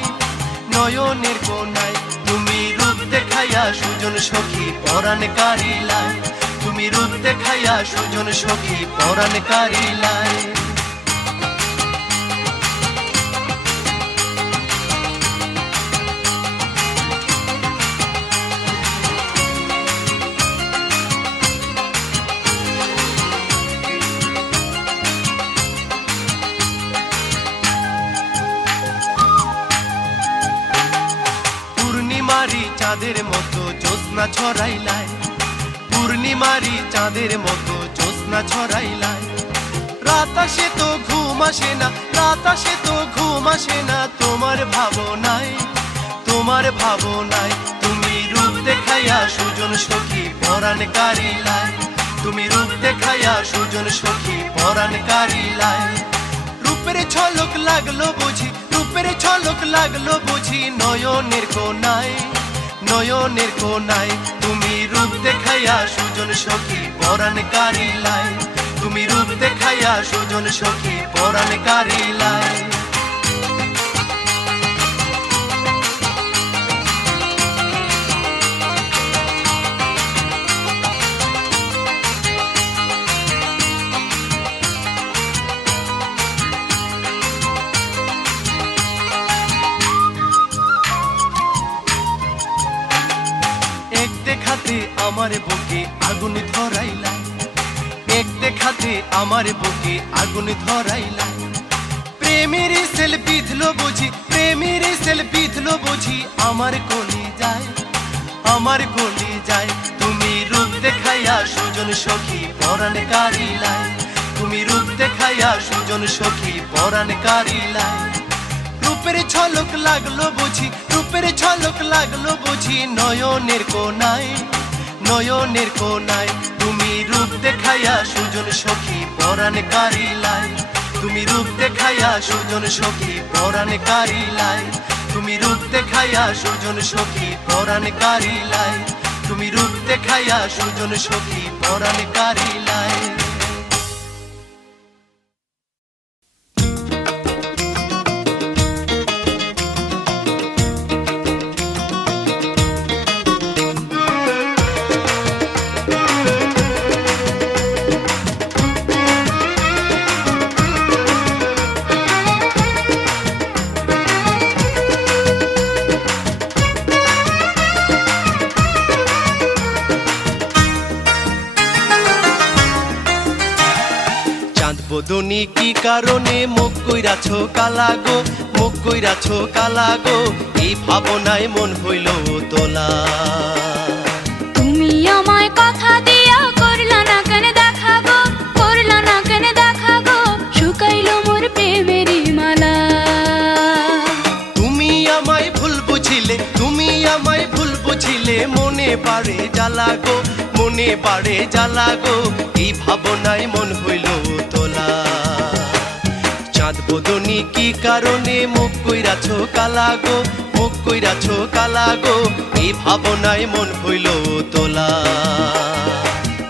নয়নের কোনায়। তুমি রূপ দেখাইয়া সুজন সখী পরাণ কারিলাই, তুমি রূপ দেখাইয়া সুজন সখী পরাণ কারিলাই। পূর্ণিমারি চাঁদের মতো জ্যোৎস্না ছড়াইলাই, পূর্ণিমারি চাঁদের মতো জ্যোৎস্না ছড়াইলাই। রাত আসে তো ঘুম আসে না, রাত আসে তো ঘুম আসে না তোমার ভাবনায়, তোমার ভাবনায়। তুমি রূপ দেখাইয়া সুজন সখী পরাণ কারিলাই, তুমি রূপ দেখাইয়া সুজন সখী পরাণ কারিলাই। রূপের ঝলক লাগলো বুঝি, রূপের ঝলক লাগলো বুঝি নয়নের কোনায়, নয়নের কোনায়। তুমি রূপ দেখাইয়া সুজন সখী পরাণ কারিলাই, তুমি রূপ দেখাইয়া সুজন সখী পরাণ কারিলাই। এক দেখাতে আমার বুকে আগুন ধরাইলাই, এক দেখাতে আমার বুকে আগুন ধরাইলাই। প্রেমের সেল বিধলো বুঝি, প্রেমের সেল বিধলো বুঝি আমার কলি যায়, আমার কলি যায়। তুমি রূপ দেখাইয়া সুজন সখী পরাণ কারিলাই, তুমি রূপ দেখাইয়া সুজন সখী পরাণ কারিলাই। রূপের ঝলক লাগলো বুঝি, রূপের ঝলক লাগলো বুঝি নয়নের কোনায়, নয়নের কোনায়। তুমি রূপ দেখাইয়া সুজন সখী পরাণ কারিলাই, তুমি রূপ দেখাইয়া সুজন সখী পরাণ কারিলাই, তুমি রূপ দেখাইয়া সুজন সখী পরাণ কারিলাই, তুমি রূপ দেখাইয়া সুজন সখী পরাণ কারিলাই। বদনি কি কারণে মুখ কইরাছো কালা গো, মুখ কইরাছো কালা গো, এই ভাবনায় মন হইল তোলা। তুমি আমায় কথা দিয়া করলা না কেন দেখা গো, করলা না কেন দেখা গো, শুকাইলো মোর প্রেমেরই মালা। তুমি আমায় ভুল বুঝিলে, তুমি আমায় ভুল বুঝিলে, মনে পারে জ্বালা গো, মনে পারে জ্বালা গো, এই ভাবনায় মন হইল তোলা। চাঁদ বদনি কি কারণে মুখ কইরাছো কালা গো, মুখ কইরাছো কালা গো, এই ভাবনায় মন হইল তোলা।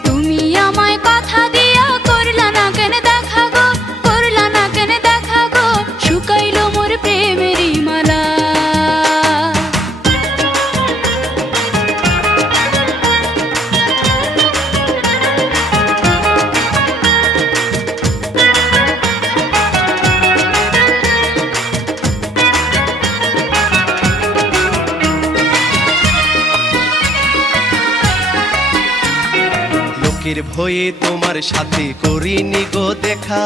তুমি আমায় কথা দিয়া করলা না কেন দেখা গো, করলা না কেন দেখা গো, শুকাইলো মোর প্রেমেরই মালা। লোকের ভয়ে তোমার সাথে করিনি গো দেখা,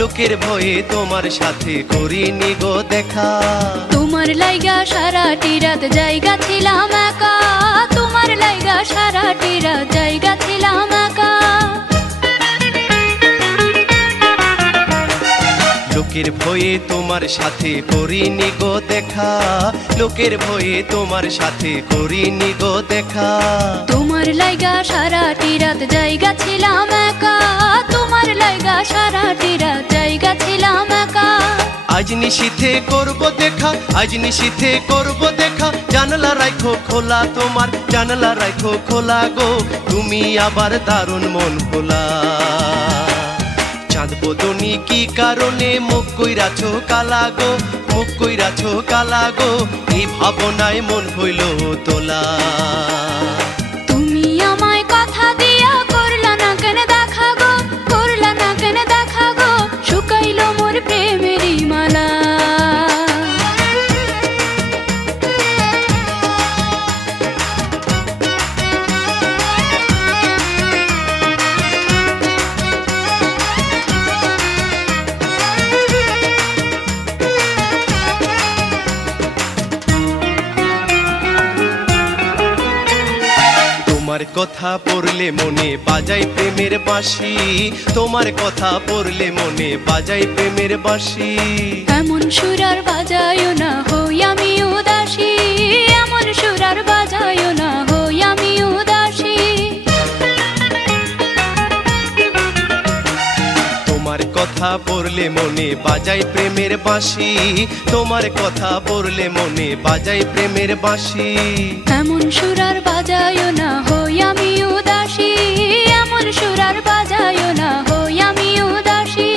লোকের ভয়ে তোমার সাথে করিনি গো দেখা। তোমার লাইগা সারাটি রাত জায়গা ছিলাম একা, তোমার লাইগা সারাটি রাত জায়গা ছিলাম একা। লোকের ভয়ে তোমার সাথে করিনি গো দেখা, লোকের ভয়ে তোমার সাথে করিনি গো দেখা। তোমার লাইগা সারাটি রাত জায়গা ছিলাম একা, তোমার লাইগা সারাটি রাত জায়গা ছিলাম একা। আজ নিশীথে করব দেখা, আজ নিশীথে করব দেখা, জানলা রাখো খোলা তোমার, জানলা রাখো খোলা গো, তুমি আবার দারুণ মন খোলা। চাঁদ বদনি কি কারণে মুখ কইরাছো কালা গো, মুখ কইরাছো কালা গো, এই ভাবনায় মন হইল তোলা। তুমি আমায় কথা দিয়া করলা না কেন দেখা গো, করলা না কেন দেখা গো, শুকাইলো মোর প্রেমেরই মালা। তোমার কথা পড়লে মনে বাজাই প্রেমের বাঁশি, তোমার কথা পড়লে মনে বাজাই প্রেমের বাঁশি। এমন সুরার বাজায়ও না হই আমি উদাসী, এমন সুরার বাজায়ও না হই আমি উদাসী। তোমার কথা পড়লে মনে বাজাই প্রেমের বাঁশি, তোমার কথা পড়লে মনে বাজাই প্রেমের বাঁশি। এমন সুরার বাজায়ও না হই আমি উদাসী, এমন সুরার বাজায়ও না হই আমি উদাসী।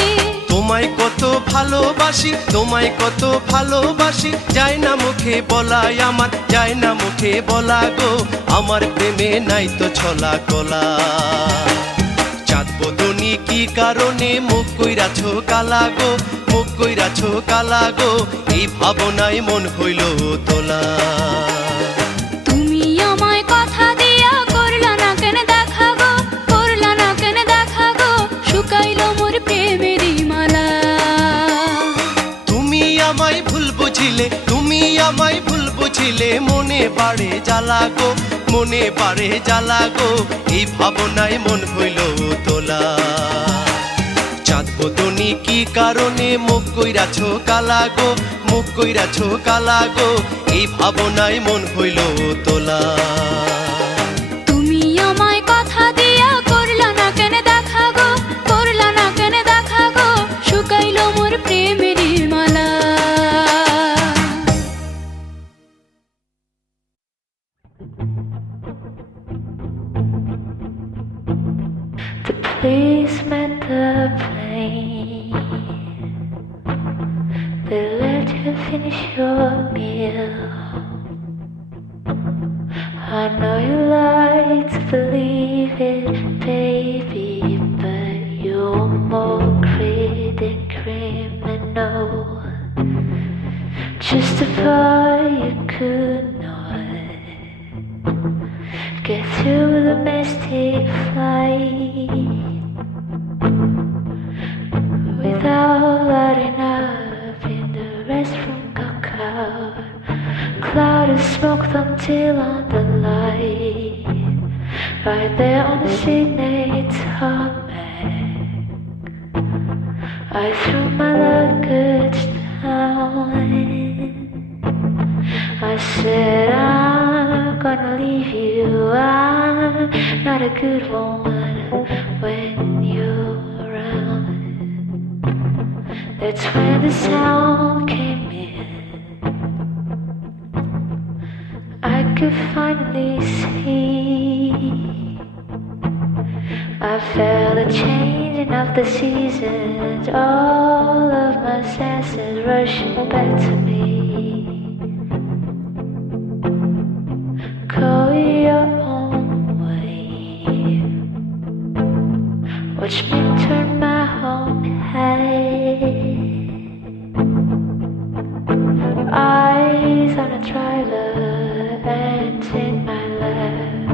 তোমায় কত ভালোবাসি, তোমায় কত ভালোবাসি, যায় না মুখে বলাই আমার, যায় না মুখে বলা গো, আমার প্রেমে নাই তো ছলা কলা। চাঁদ বদনি কি কারণে মুখ কইরাছো কালা গো, মুখ কইরাছো কালা গো, এই ভাবনায় মন হইল তোলা। তুমি আমায় কথা দিয়া করলা না কেন দেখা গো, করলা না কেন দেখা গো, শুকাইলো মোর প্রেমেরই মালা। তুমি আমায় ভুল বুঝিলে, তুমি আমায় ভুল বুঝিলে, মনে বাড়ে জ্বালা গো, মনে বাড়ে জ্বালা গো, এই ভাবনায় মন হইল তোলা। চাঁদ বদনি কি কারণে মুখ কইরাছো কালা গো, মুখ কইরাছো কালা গো, এই ভাবনায় মন হইল তোলা। তুমি আমায় কথা দিয়া করলা না কেন দেখা গো, করলা না কেন দেখা গো, শুকাইলো মোর প্রেমেরই মালা। The policeman, the plane, they let you finish your meal. I know you like to believe it, baby, but you're more great than criminal. Justify you could not get through the domestic flight without lighting up in the restroom. Got cloud of smoke thumped till on the light, right there on the signature tarmac. I threw my luggage down. I said I'm gonna leave you. I'm not a good woman when you're around. That's when the sound came in. I could finally see. I felt a changing of the seasons, all of my senses rushing back to me. Go your own way. Watch me turn my own head. Eyes on a driver, hands in my lap,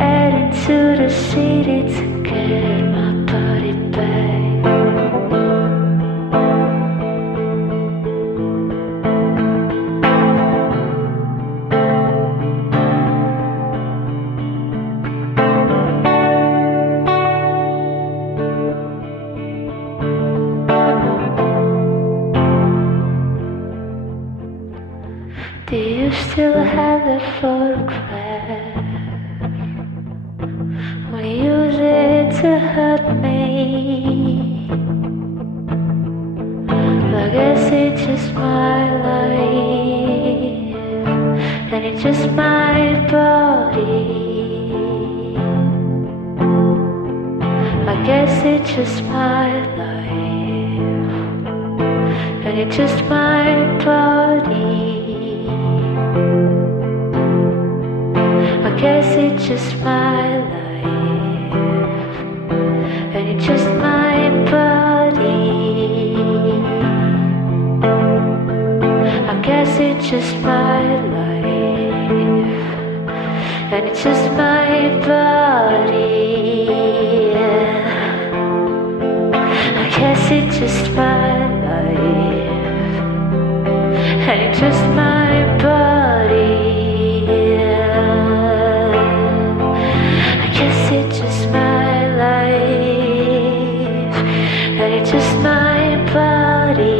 heading to the city to get my body back. Do you still have that photograph? When you use it to hurt me, I guess it's just my life, and it's just my body. I guess it's just my life, and it's just my body. I guess it's just my life, and it's just my body. I guess it's just my life, and it's just my body. I guess it's just my life, and it's just my body. I guess it's just my life, and it's just my body.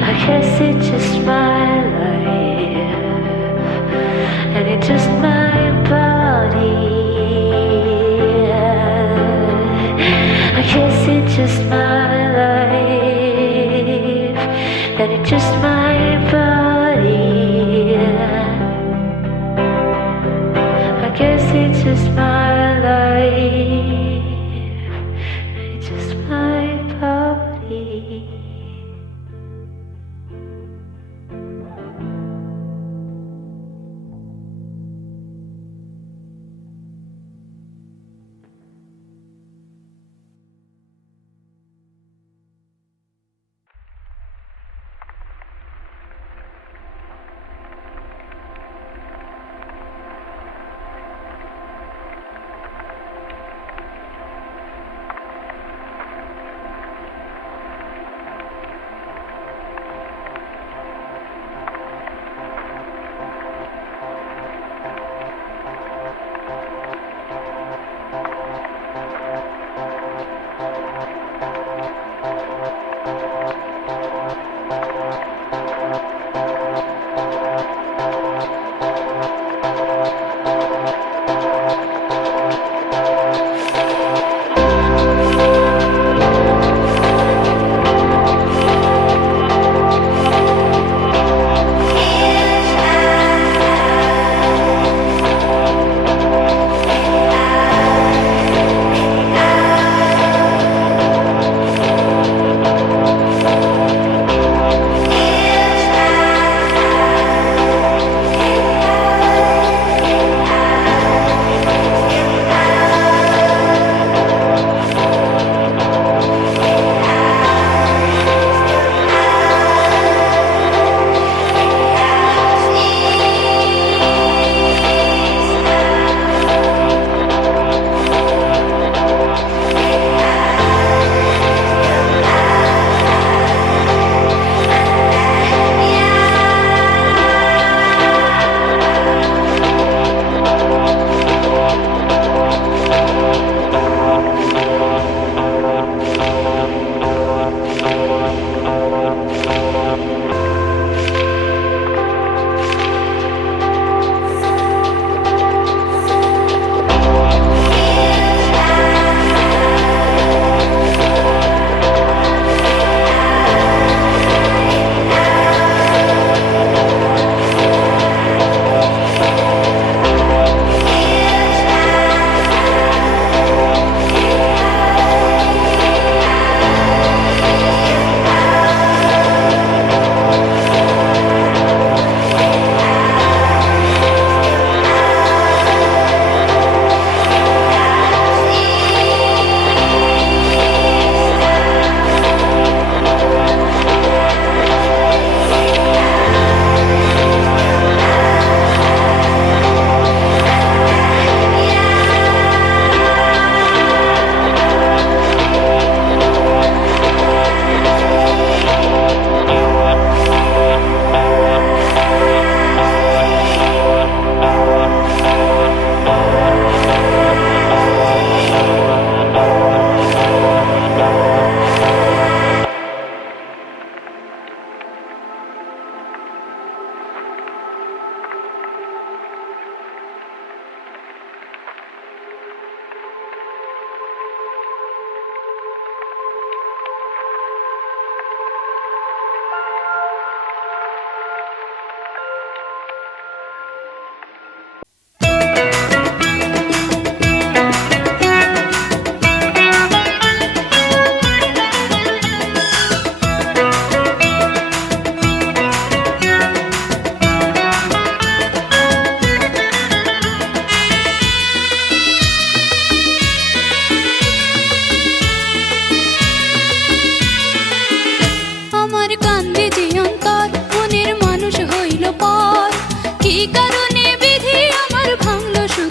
I guess it's just my life, and it's just my body. I guess it's just my life, and it's just my body. I guess it's just my life, and it's just my body.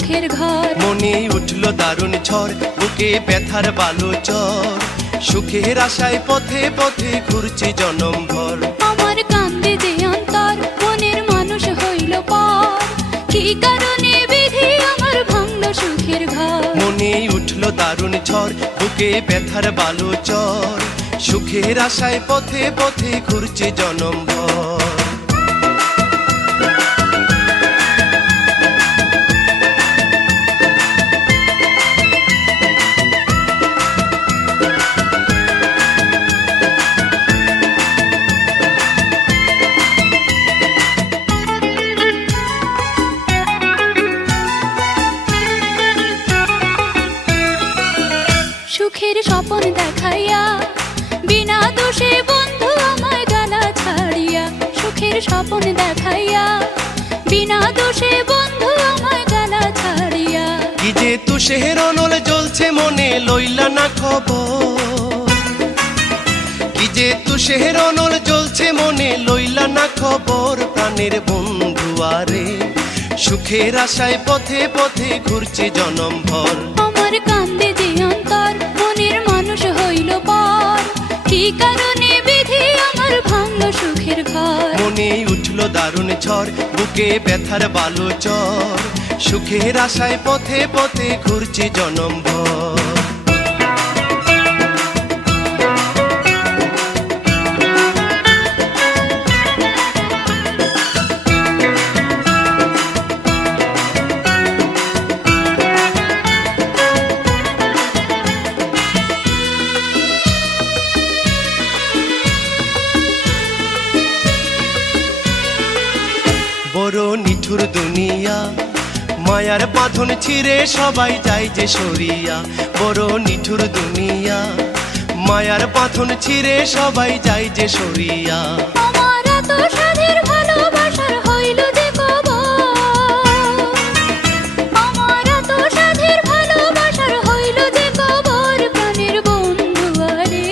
সুখের ঘর। মনে উঠলো দারুণ ঝড়, বুকে ব্যথার বালু চর, সুখের আশায় পথে পথে ঘুরছি জনম ভর। আমার কান্দে যে অন্তর, মনের মানুষ হইল পর, কি কারণে বিধি আমার ভাঙলো সুখের ঘর। মনে উঠলো দারুণ ঝড়, বুকে ব্যথার বালু চর, সুখের আশায় পথে পথে ঘুরছি জনম ভর। সুখের স্বপন দেখাইয়া বিনা দোষে বন্ধু আমায় গালা ছাড়িয়া। সুখের স্বপন দেখাইয়া বিনা দোষে বন্ধু আমায় গালা ছাড়িয়া। কি যে তুষের অনল জ্বলছে মনে লইলা না খবর, কি যে তুষের অনল জ্বলছে মনে লইলা না খবর। প্রাণের বন্ধু আরে, সুখের আশায় পথে পথে ঘুরছে জনম ভর। আমার কান্দে যে অন্তর, মনের মানুষ হইল পর, কি কারণে বিধি আমার ভাঙলো সুখের ঘর। মনে উঠলো দারুণ ঝড়, বুকে ব্যথার বালু চর, সুখের আশায় পথে পথে ঘুরছে জনম ভর। বড় নিঠুর দুনিয়া, মায়ার বাঁধন ছিঁড়ে সবাই যায় যে সরিয়া। বড় নিঠুর দুনিয়া, মায়ার বাঁধন ছিঁড়ে সবাই যায় যে সরিয়া। আমার এত সাধের ভালোবাসার হইল যে কবর, আমার এত সাধের ভালোবাসার হইল যে কবর। প্রাণের বন্ধু আরে,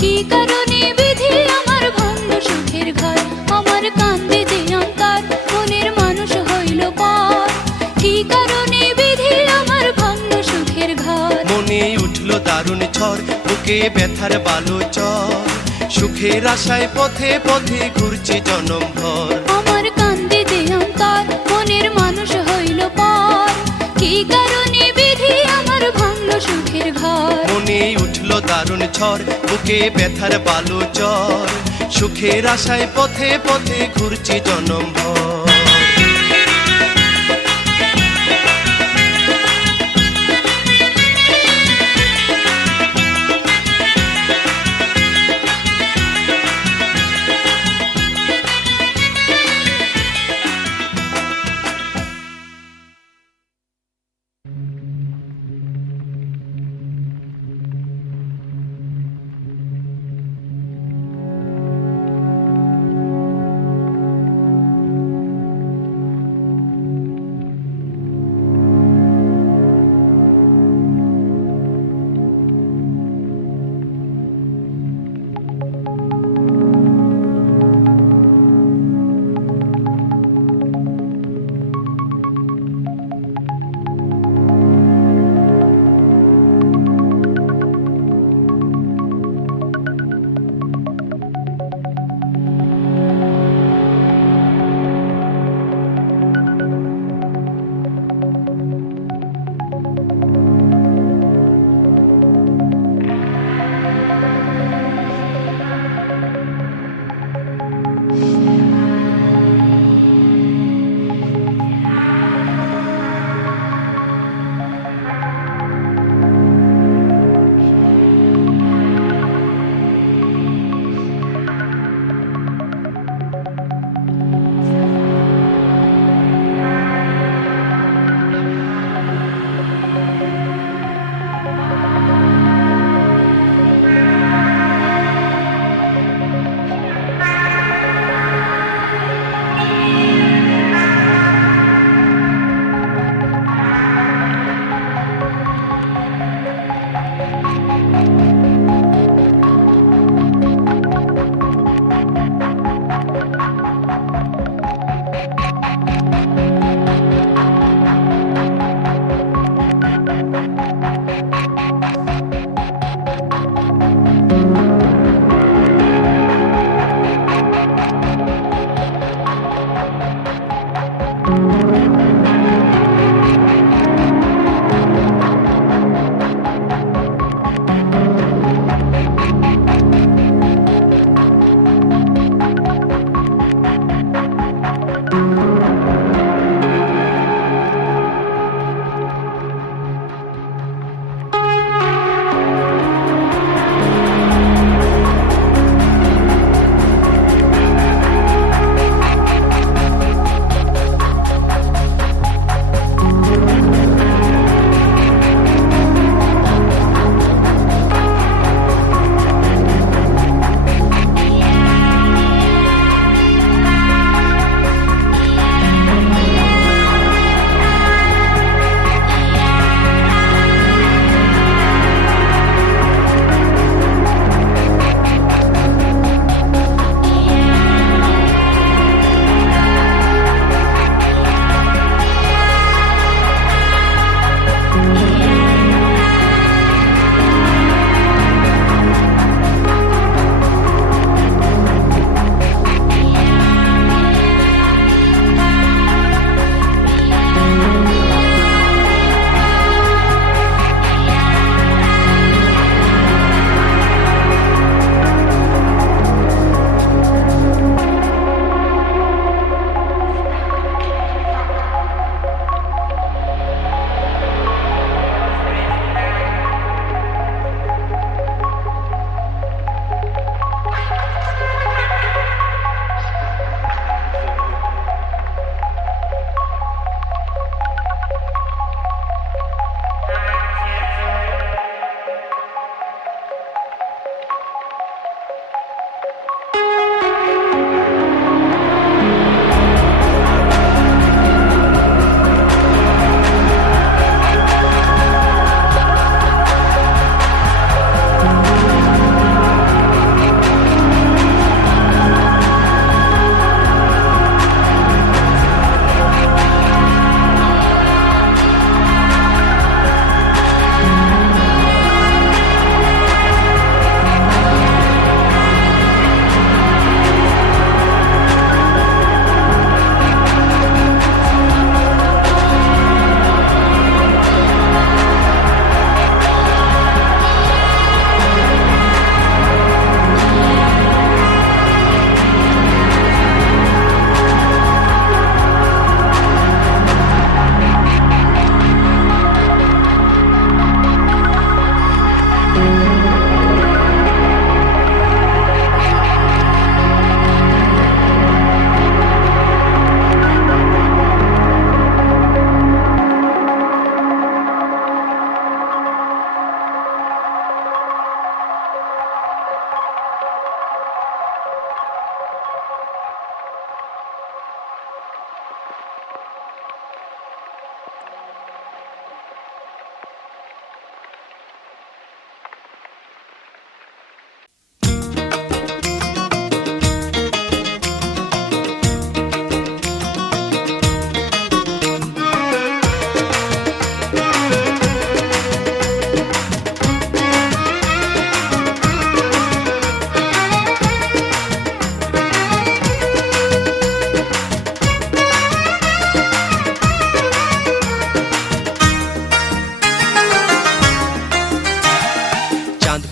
কি কারণে বিধি আমার ভাঙলো সুখের ঘর। আমার কান্দে যে অন্তর, মনের মানুষ হইল পর, কি কারণে বিধি আমার ভাঙলো সুখের ঘর। মনে উঠলো দারুণ ঝড়, বুকে ব্যথার বালু চর, সুখের আশায় পথে পথে ঘুরছে জনম ভর। আমার কান্দে যে অন্তর, মনের মানুষ হইল পর, কি কারণে বিধি আমার ভাঙলো সুখের ঘর। মনে উঠলো দারুণ ঝড়, বুকে ব্যথার বালু চর, সুখের আশায় পথে পথে ঘুরছে জনম ভর।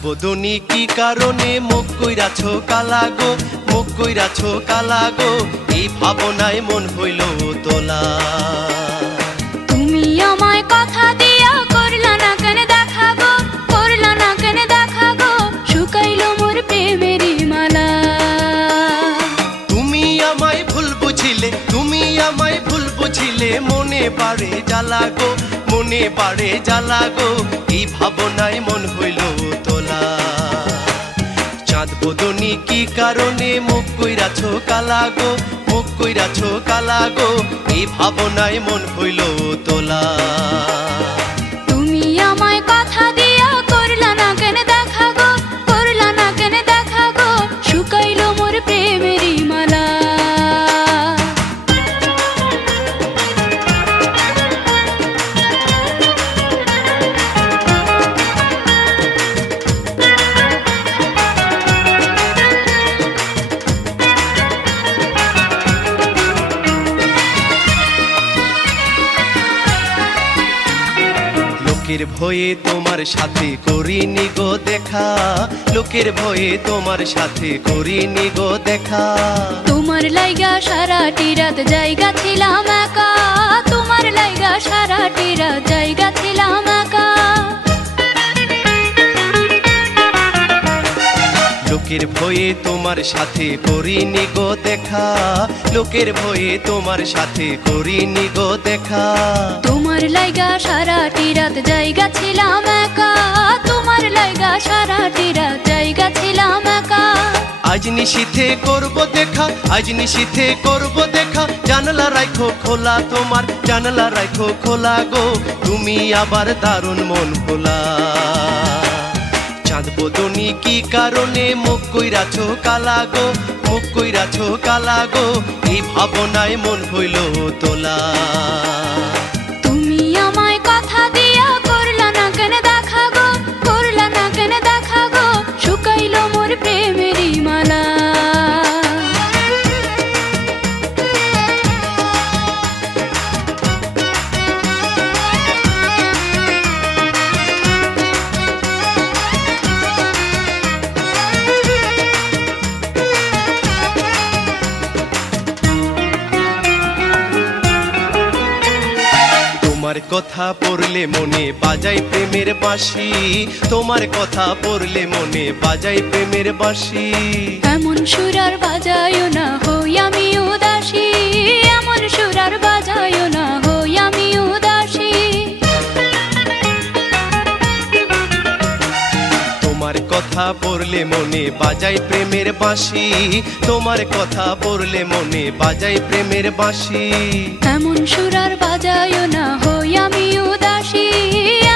বদনি কি কারণে মুখ কইরাছো কালা গো, মুখ কইরাছো কালা গো, এই ভাবনায় মন হইল তোলা। তুমি আমায় কথা দিয়া করলা না কেন দেখা গো, করলা না কেন দেখা গো, শুকাইলো মোর প্রেমেরই মালা। তুমি আমায় ভুল বুঝিলে, তুমি আমায় ভুল বুঝিলে, মনে পারে জ্বালা গো, মনে পারে জ্বালা গো, এই ভাবনায় মন হইল তোলা। চাঁদ বদনি কি কারণে মুখ কইরাছো কালা গো, মুখ কইরাছো কালা গো, এই ভাবনায় মন হইল তোলা। তুমি আমায় কথা দিয়া করলা না কেন দেখা গো, করলা না কেন দেখা গো, শুকাইলো মোর প্রেমেরই মালা। লোকের ভয়ে তোমার সাথে করিনি গো দেখা, লোকের ভয়ে তোমার সাথে করিনি গো দেখা। তোমার লাইগা সারাটি রাত জায়গা ছিলাম একা, তোমার লাইগা সারাটি রাত জায়গা ছিলাম একা। লোকের ভয়ে তোমার সাথে করিনি গো দেখা, লোকের ভয়ে তোমার সাথে করিনি গো দেখা। তোমার লাইগা সারাটি রাত জায়গা ছিলাম একা, তোমার লাইগা সারাটি রাত জায়গা ছিলাম একা। আজ নিশীথে করব দেখা, আজ নিশীথে করব দেখা, জানলা রাখো খোলা তোমার, জানলা রাখো খোলা গো, তুমি আবার দারুণ মন ভোলা। চাঁদ বদনি কি কারণে মুখ কইরাছো কালা গো, মুখ কইরাছো কালা গো, এই ভাবনায় মন হইল তোলা। তুমি আমায় কথা দিয়া করলা না কেন দেখা গো, করলা না কেন দেখা গো, শুকাইলো মোর প্রেমেরই মালা। তোমার কথা পড়লে মনে বাজাই প্রেমের বাঁশি, তোমার কথা পড়লে মনে বাজাই প্রেমের বাঁশি। এমন সুরার বাজায়ও না হই আমি উদাসী, এমন সুরার বাজায়ও না হই আমি উদাসী। তোমার কথা পড়লে মনে বাজাই প্রেমের বাঁশি, তোমার কথা পড়লে মনে বাজাই প্রেমের বাঁশি। এমন সুরার বাজায়ও না হই আমি উদাসী,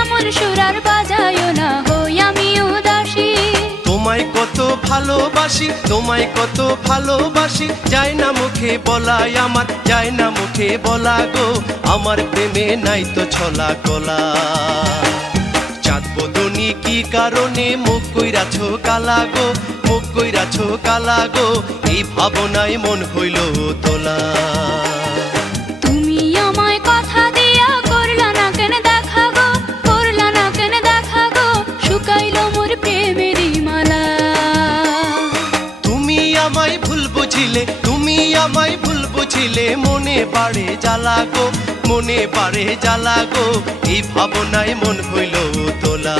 এমন সুরার বাজায়ও না হই আমি উদাসী। তোমায় কত ভালোবাসি, তোমায় কত ভালোবাসি, যায় না মুখে বলাই আমার, যায় না মুখে বলা গো, আমার প্রেমে নাই তো ছলা কলা। চাঁদ বদনি কি কারণে মুখ কইরাছো কালা গো, মুখ কইরাছো কালা গো, এই ভাবনায় মন হইল তোলা। তুমি আমায় কথা দিয়া করলা না কেন দেখা গো, করলা না কেন দেখা গো, শুকাইলো মোর প্রেমেরই মালা। তুমি আমায় ভুল বুঝিলে, তুমি আমায় ভুল বুঝিলে, মনে পারে জ্বালা গো, মনে পারে জ্বালা গো, এই ভাবনায় মন হইল তোলা।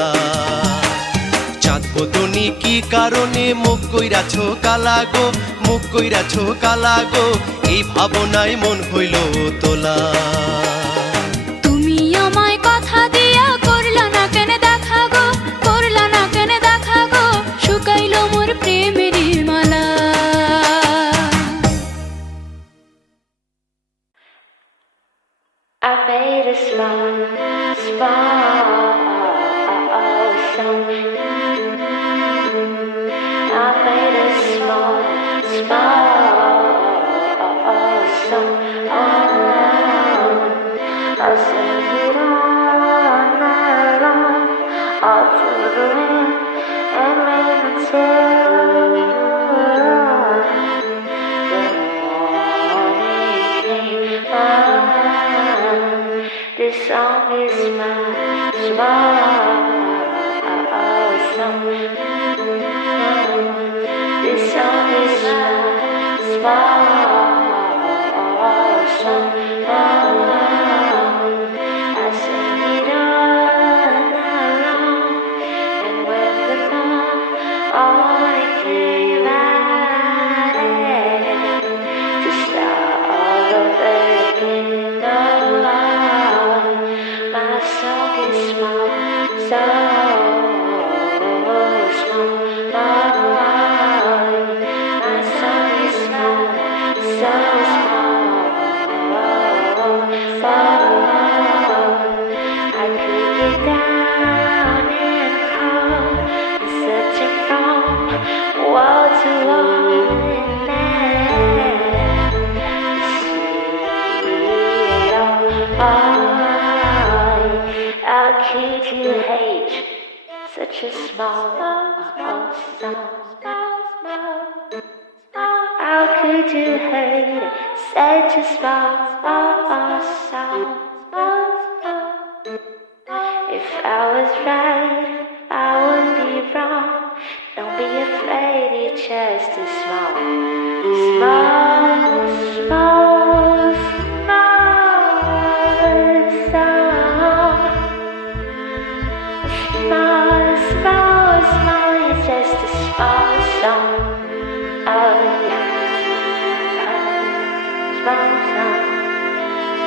চাঁদ বদনি কি কারণে মুখ কইরাছো কালা গো, মুখ কইরাছো কালা গো, এই ভাবনায় মন হইল তোলা। তুমি আমায় কথা দিয়া করলা না কেন দেখা গো, করলা না কেন দেখা গো, শুকাইলো মোর প্রেমেরই মালা। I made a small song. I made a small song. I sing it all night long, all to the wind, and made it tell you the morning came. This song is my small song. hate such a small sound? How could you hate such a small sound? If I was right, I would be wrong. Don't be afraid, it's just a small sound. Small, it's just a small song. Oh, small song.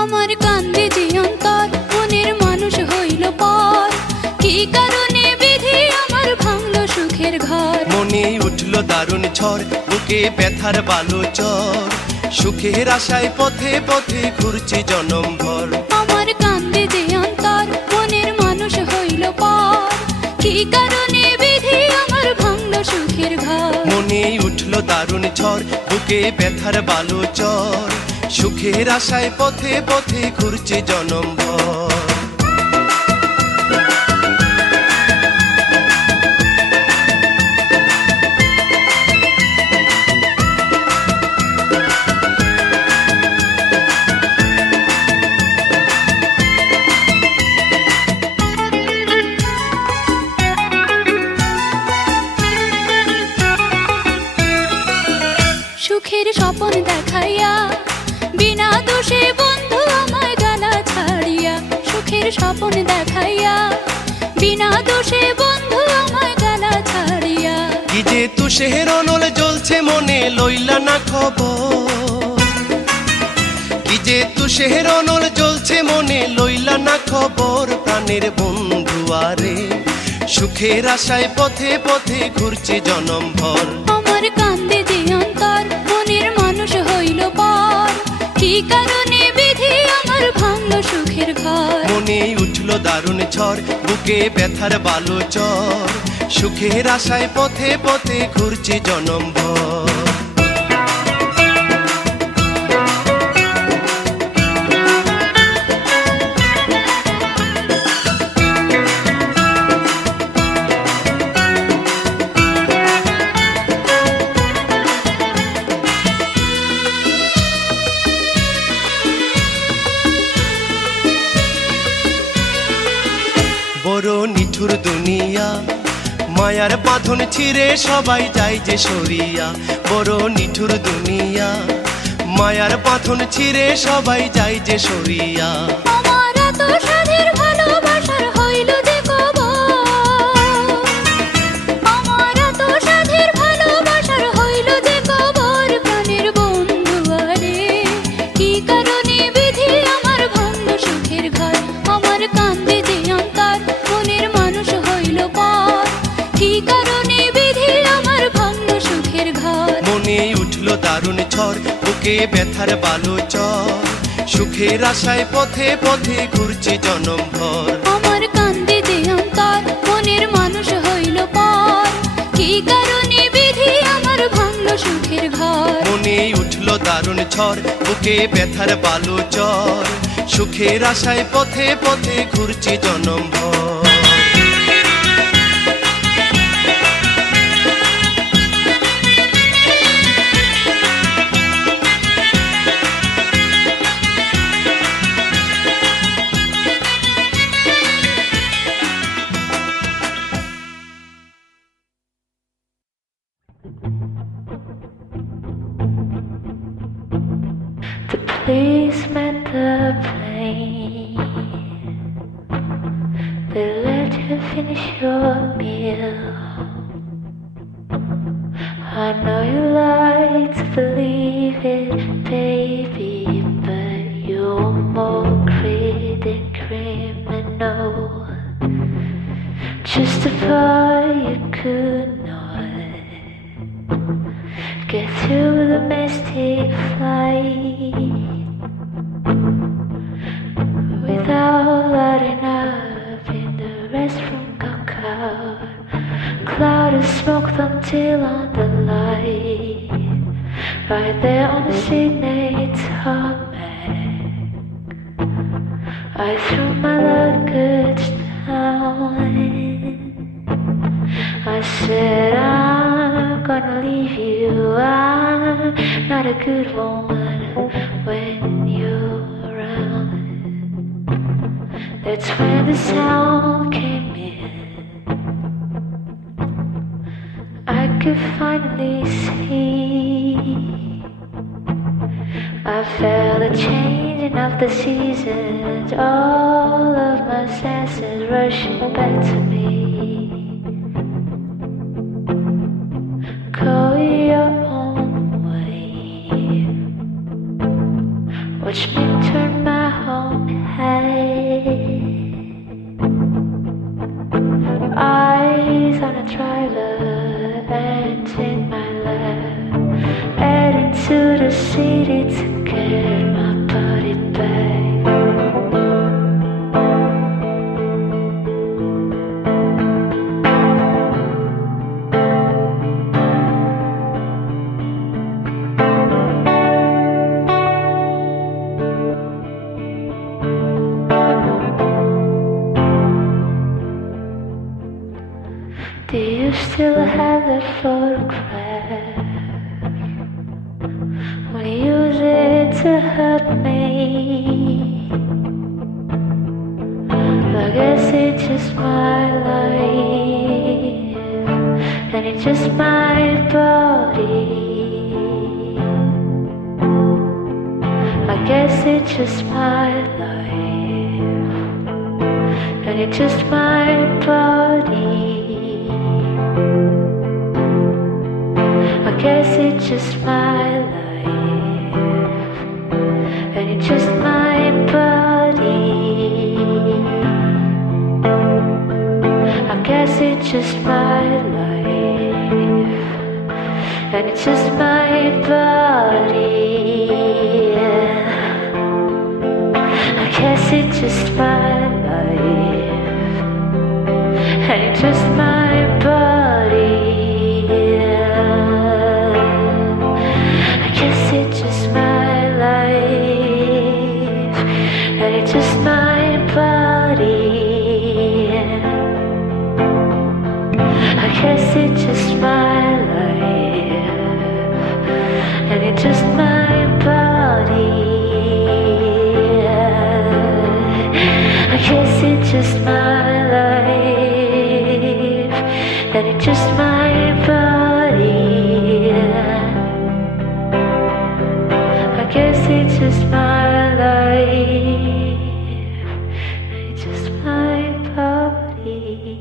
আমার কান্দে যে অন্তর মনের মানুষ হইল পর কি কারণে বিধি আমার ভাঙলো সুখের ঘর মনে উঠল দারুণ ঝড় বুকে ব্যথার বালো চর সুখের আশায় পথে পথে ঘুরছি জনম ভর আমার কান্দে যে অন্তর মনের মানুষ হইল পর কি কারণে বিধি আমার ভাঙলো সুখের ঘর মনে উঠল দারুণ ঝড় বুকে ব্যথার বালো চর সুখের আশায় পথে পথে ঘুরছে জনম ভর সুখের স্বপন দেখাইয়া বিনা দোষে বন্ধু আমায় গালা ছাড়িয়া সুখের স্বপন দেখাইয়া বিনা দোষে বন্ধু আমায় গালা ছাড়িয়া কি যে তুষের অনল জ্বলছে মনে লইলা না খবর কি যে তুষের অনল জ্বলছে মনে লইলা না খবর প্রাণের বন্ধু আরে সুখের আশায় পথে পথে ঘুরছে জনম ভর আমার কান্দে যে অন্তর মনের মানুষ হইল পর কি কারণে বিধি আমার ভাঙলো সুখের ঘর মনে উঠল দারুণ ঝড় বুকে ব্যথার বালো চর সুখের আশায় পথে পথে ঘুরছে জনম ভর বড় নিঠুর দুনিয়া মায়ার বাঁধন ছিঁড়ে সবাই যায় যে সরিয়া বড় নিঠুর দুনিয়া মায়ার বাঁধন ছিঁড়ে সবাই যায় যে সরিয়া আমার এত সাধের ভালোবাসার হইল যে কবর আমার এত সাধের ভালোবাসার হইল যে কবর প্রাণের বন্ধু আরে কি কারণে বিধি আমার ভাঙলো সুখের ঘর আমার কান্দে যে অন্তর মনের মানুষ হইল পর কি কারণে বিধি আমার ভাঙলো সুখের ঘর মনে উঠল দারুণ ঝড় বুকে ব্যথার বালো চর সুখের আশায় পথে পথে ঘুরছে জনম ভর আমার কান্দে যে অন্তর মনের মানুষ হইল পর কি কারণে বিধি আমার ভাঙলো সুখের ঘর মনে উঠল দারুণ ঝড় বুকে ব্যথার বালো চর সুখের আশায় পথে পথে ঘুরছে জনম ভর The policeman, the plane. They let you finish your meal. I know you like to believe it, baby, but mystic flight without lighting up in the restroom got caught. Cloud of smoke thumped till on the light, right there on the signature tarmac. I threw my luggage down. I said I'm gonna leave you. I'm not a good woman when you're around. That's when the sound came in. I could finally see. I felt a changing of the seasons, all of my senses rushing back to me. Go your own way. Watch me turn my own head. Eyes on a driver, hands in my lap, heading to the city to get my body back. Do you still have that photograph? Will you use it to hurt me? I guess it's just my life, and it's just my body. I guess it's just my life, and it's just my body. I guess it's just my life, and it's just my body. I guess it's just my life, and it's just my body. I guess it's just my life, and it's just my body. I guess it's just my life, and it's just my body. I guess it's just my life, and it's just my body. I guess it's just my life, and it's just my body. I guess it's just my life, and it's just my body.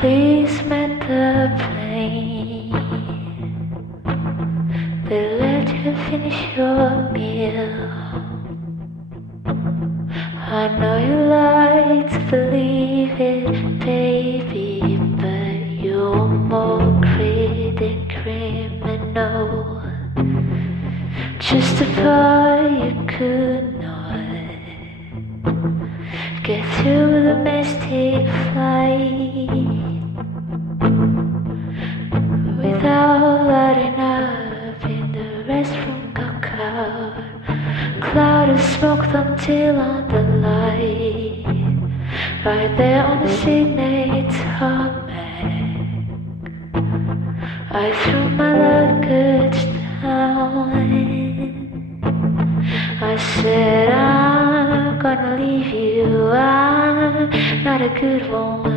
Please mend the plane. They let you finish your meal. I know you like to believe it, baby, but you're more than criminal. Justify you could not get through the domestic flight without lighting up in the restroom. Got cloud of smoke until on the light, right there on the Sydney tarmac. I threw my luggage down. I said I'm gonna leave you. I'm not a good woman.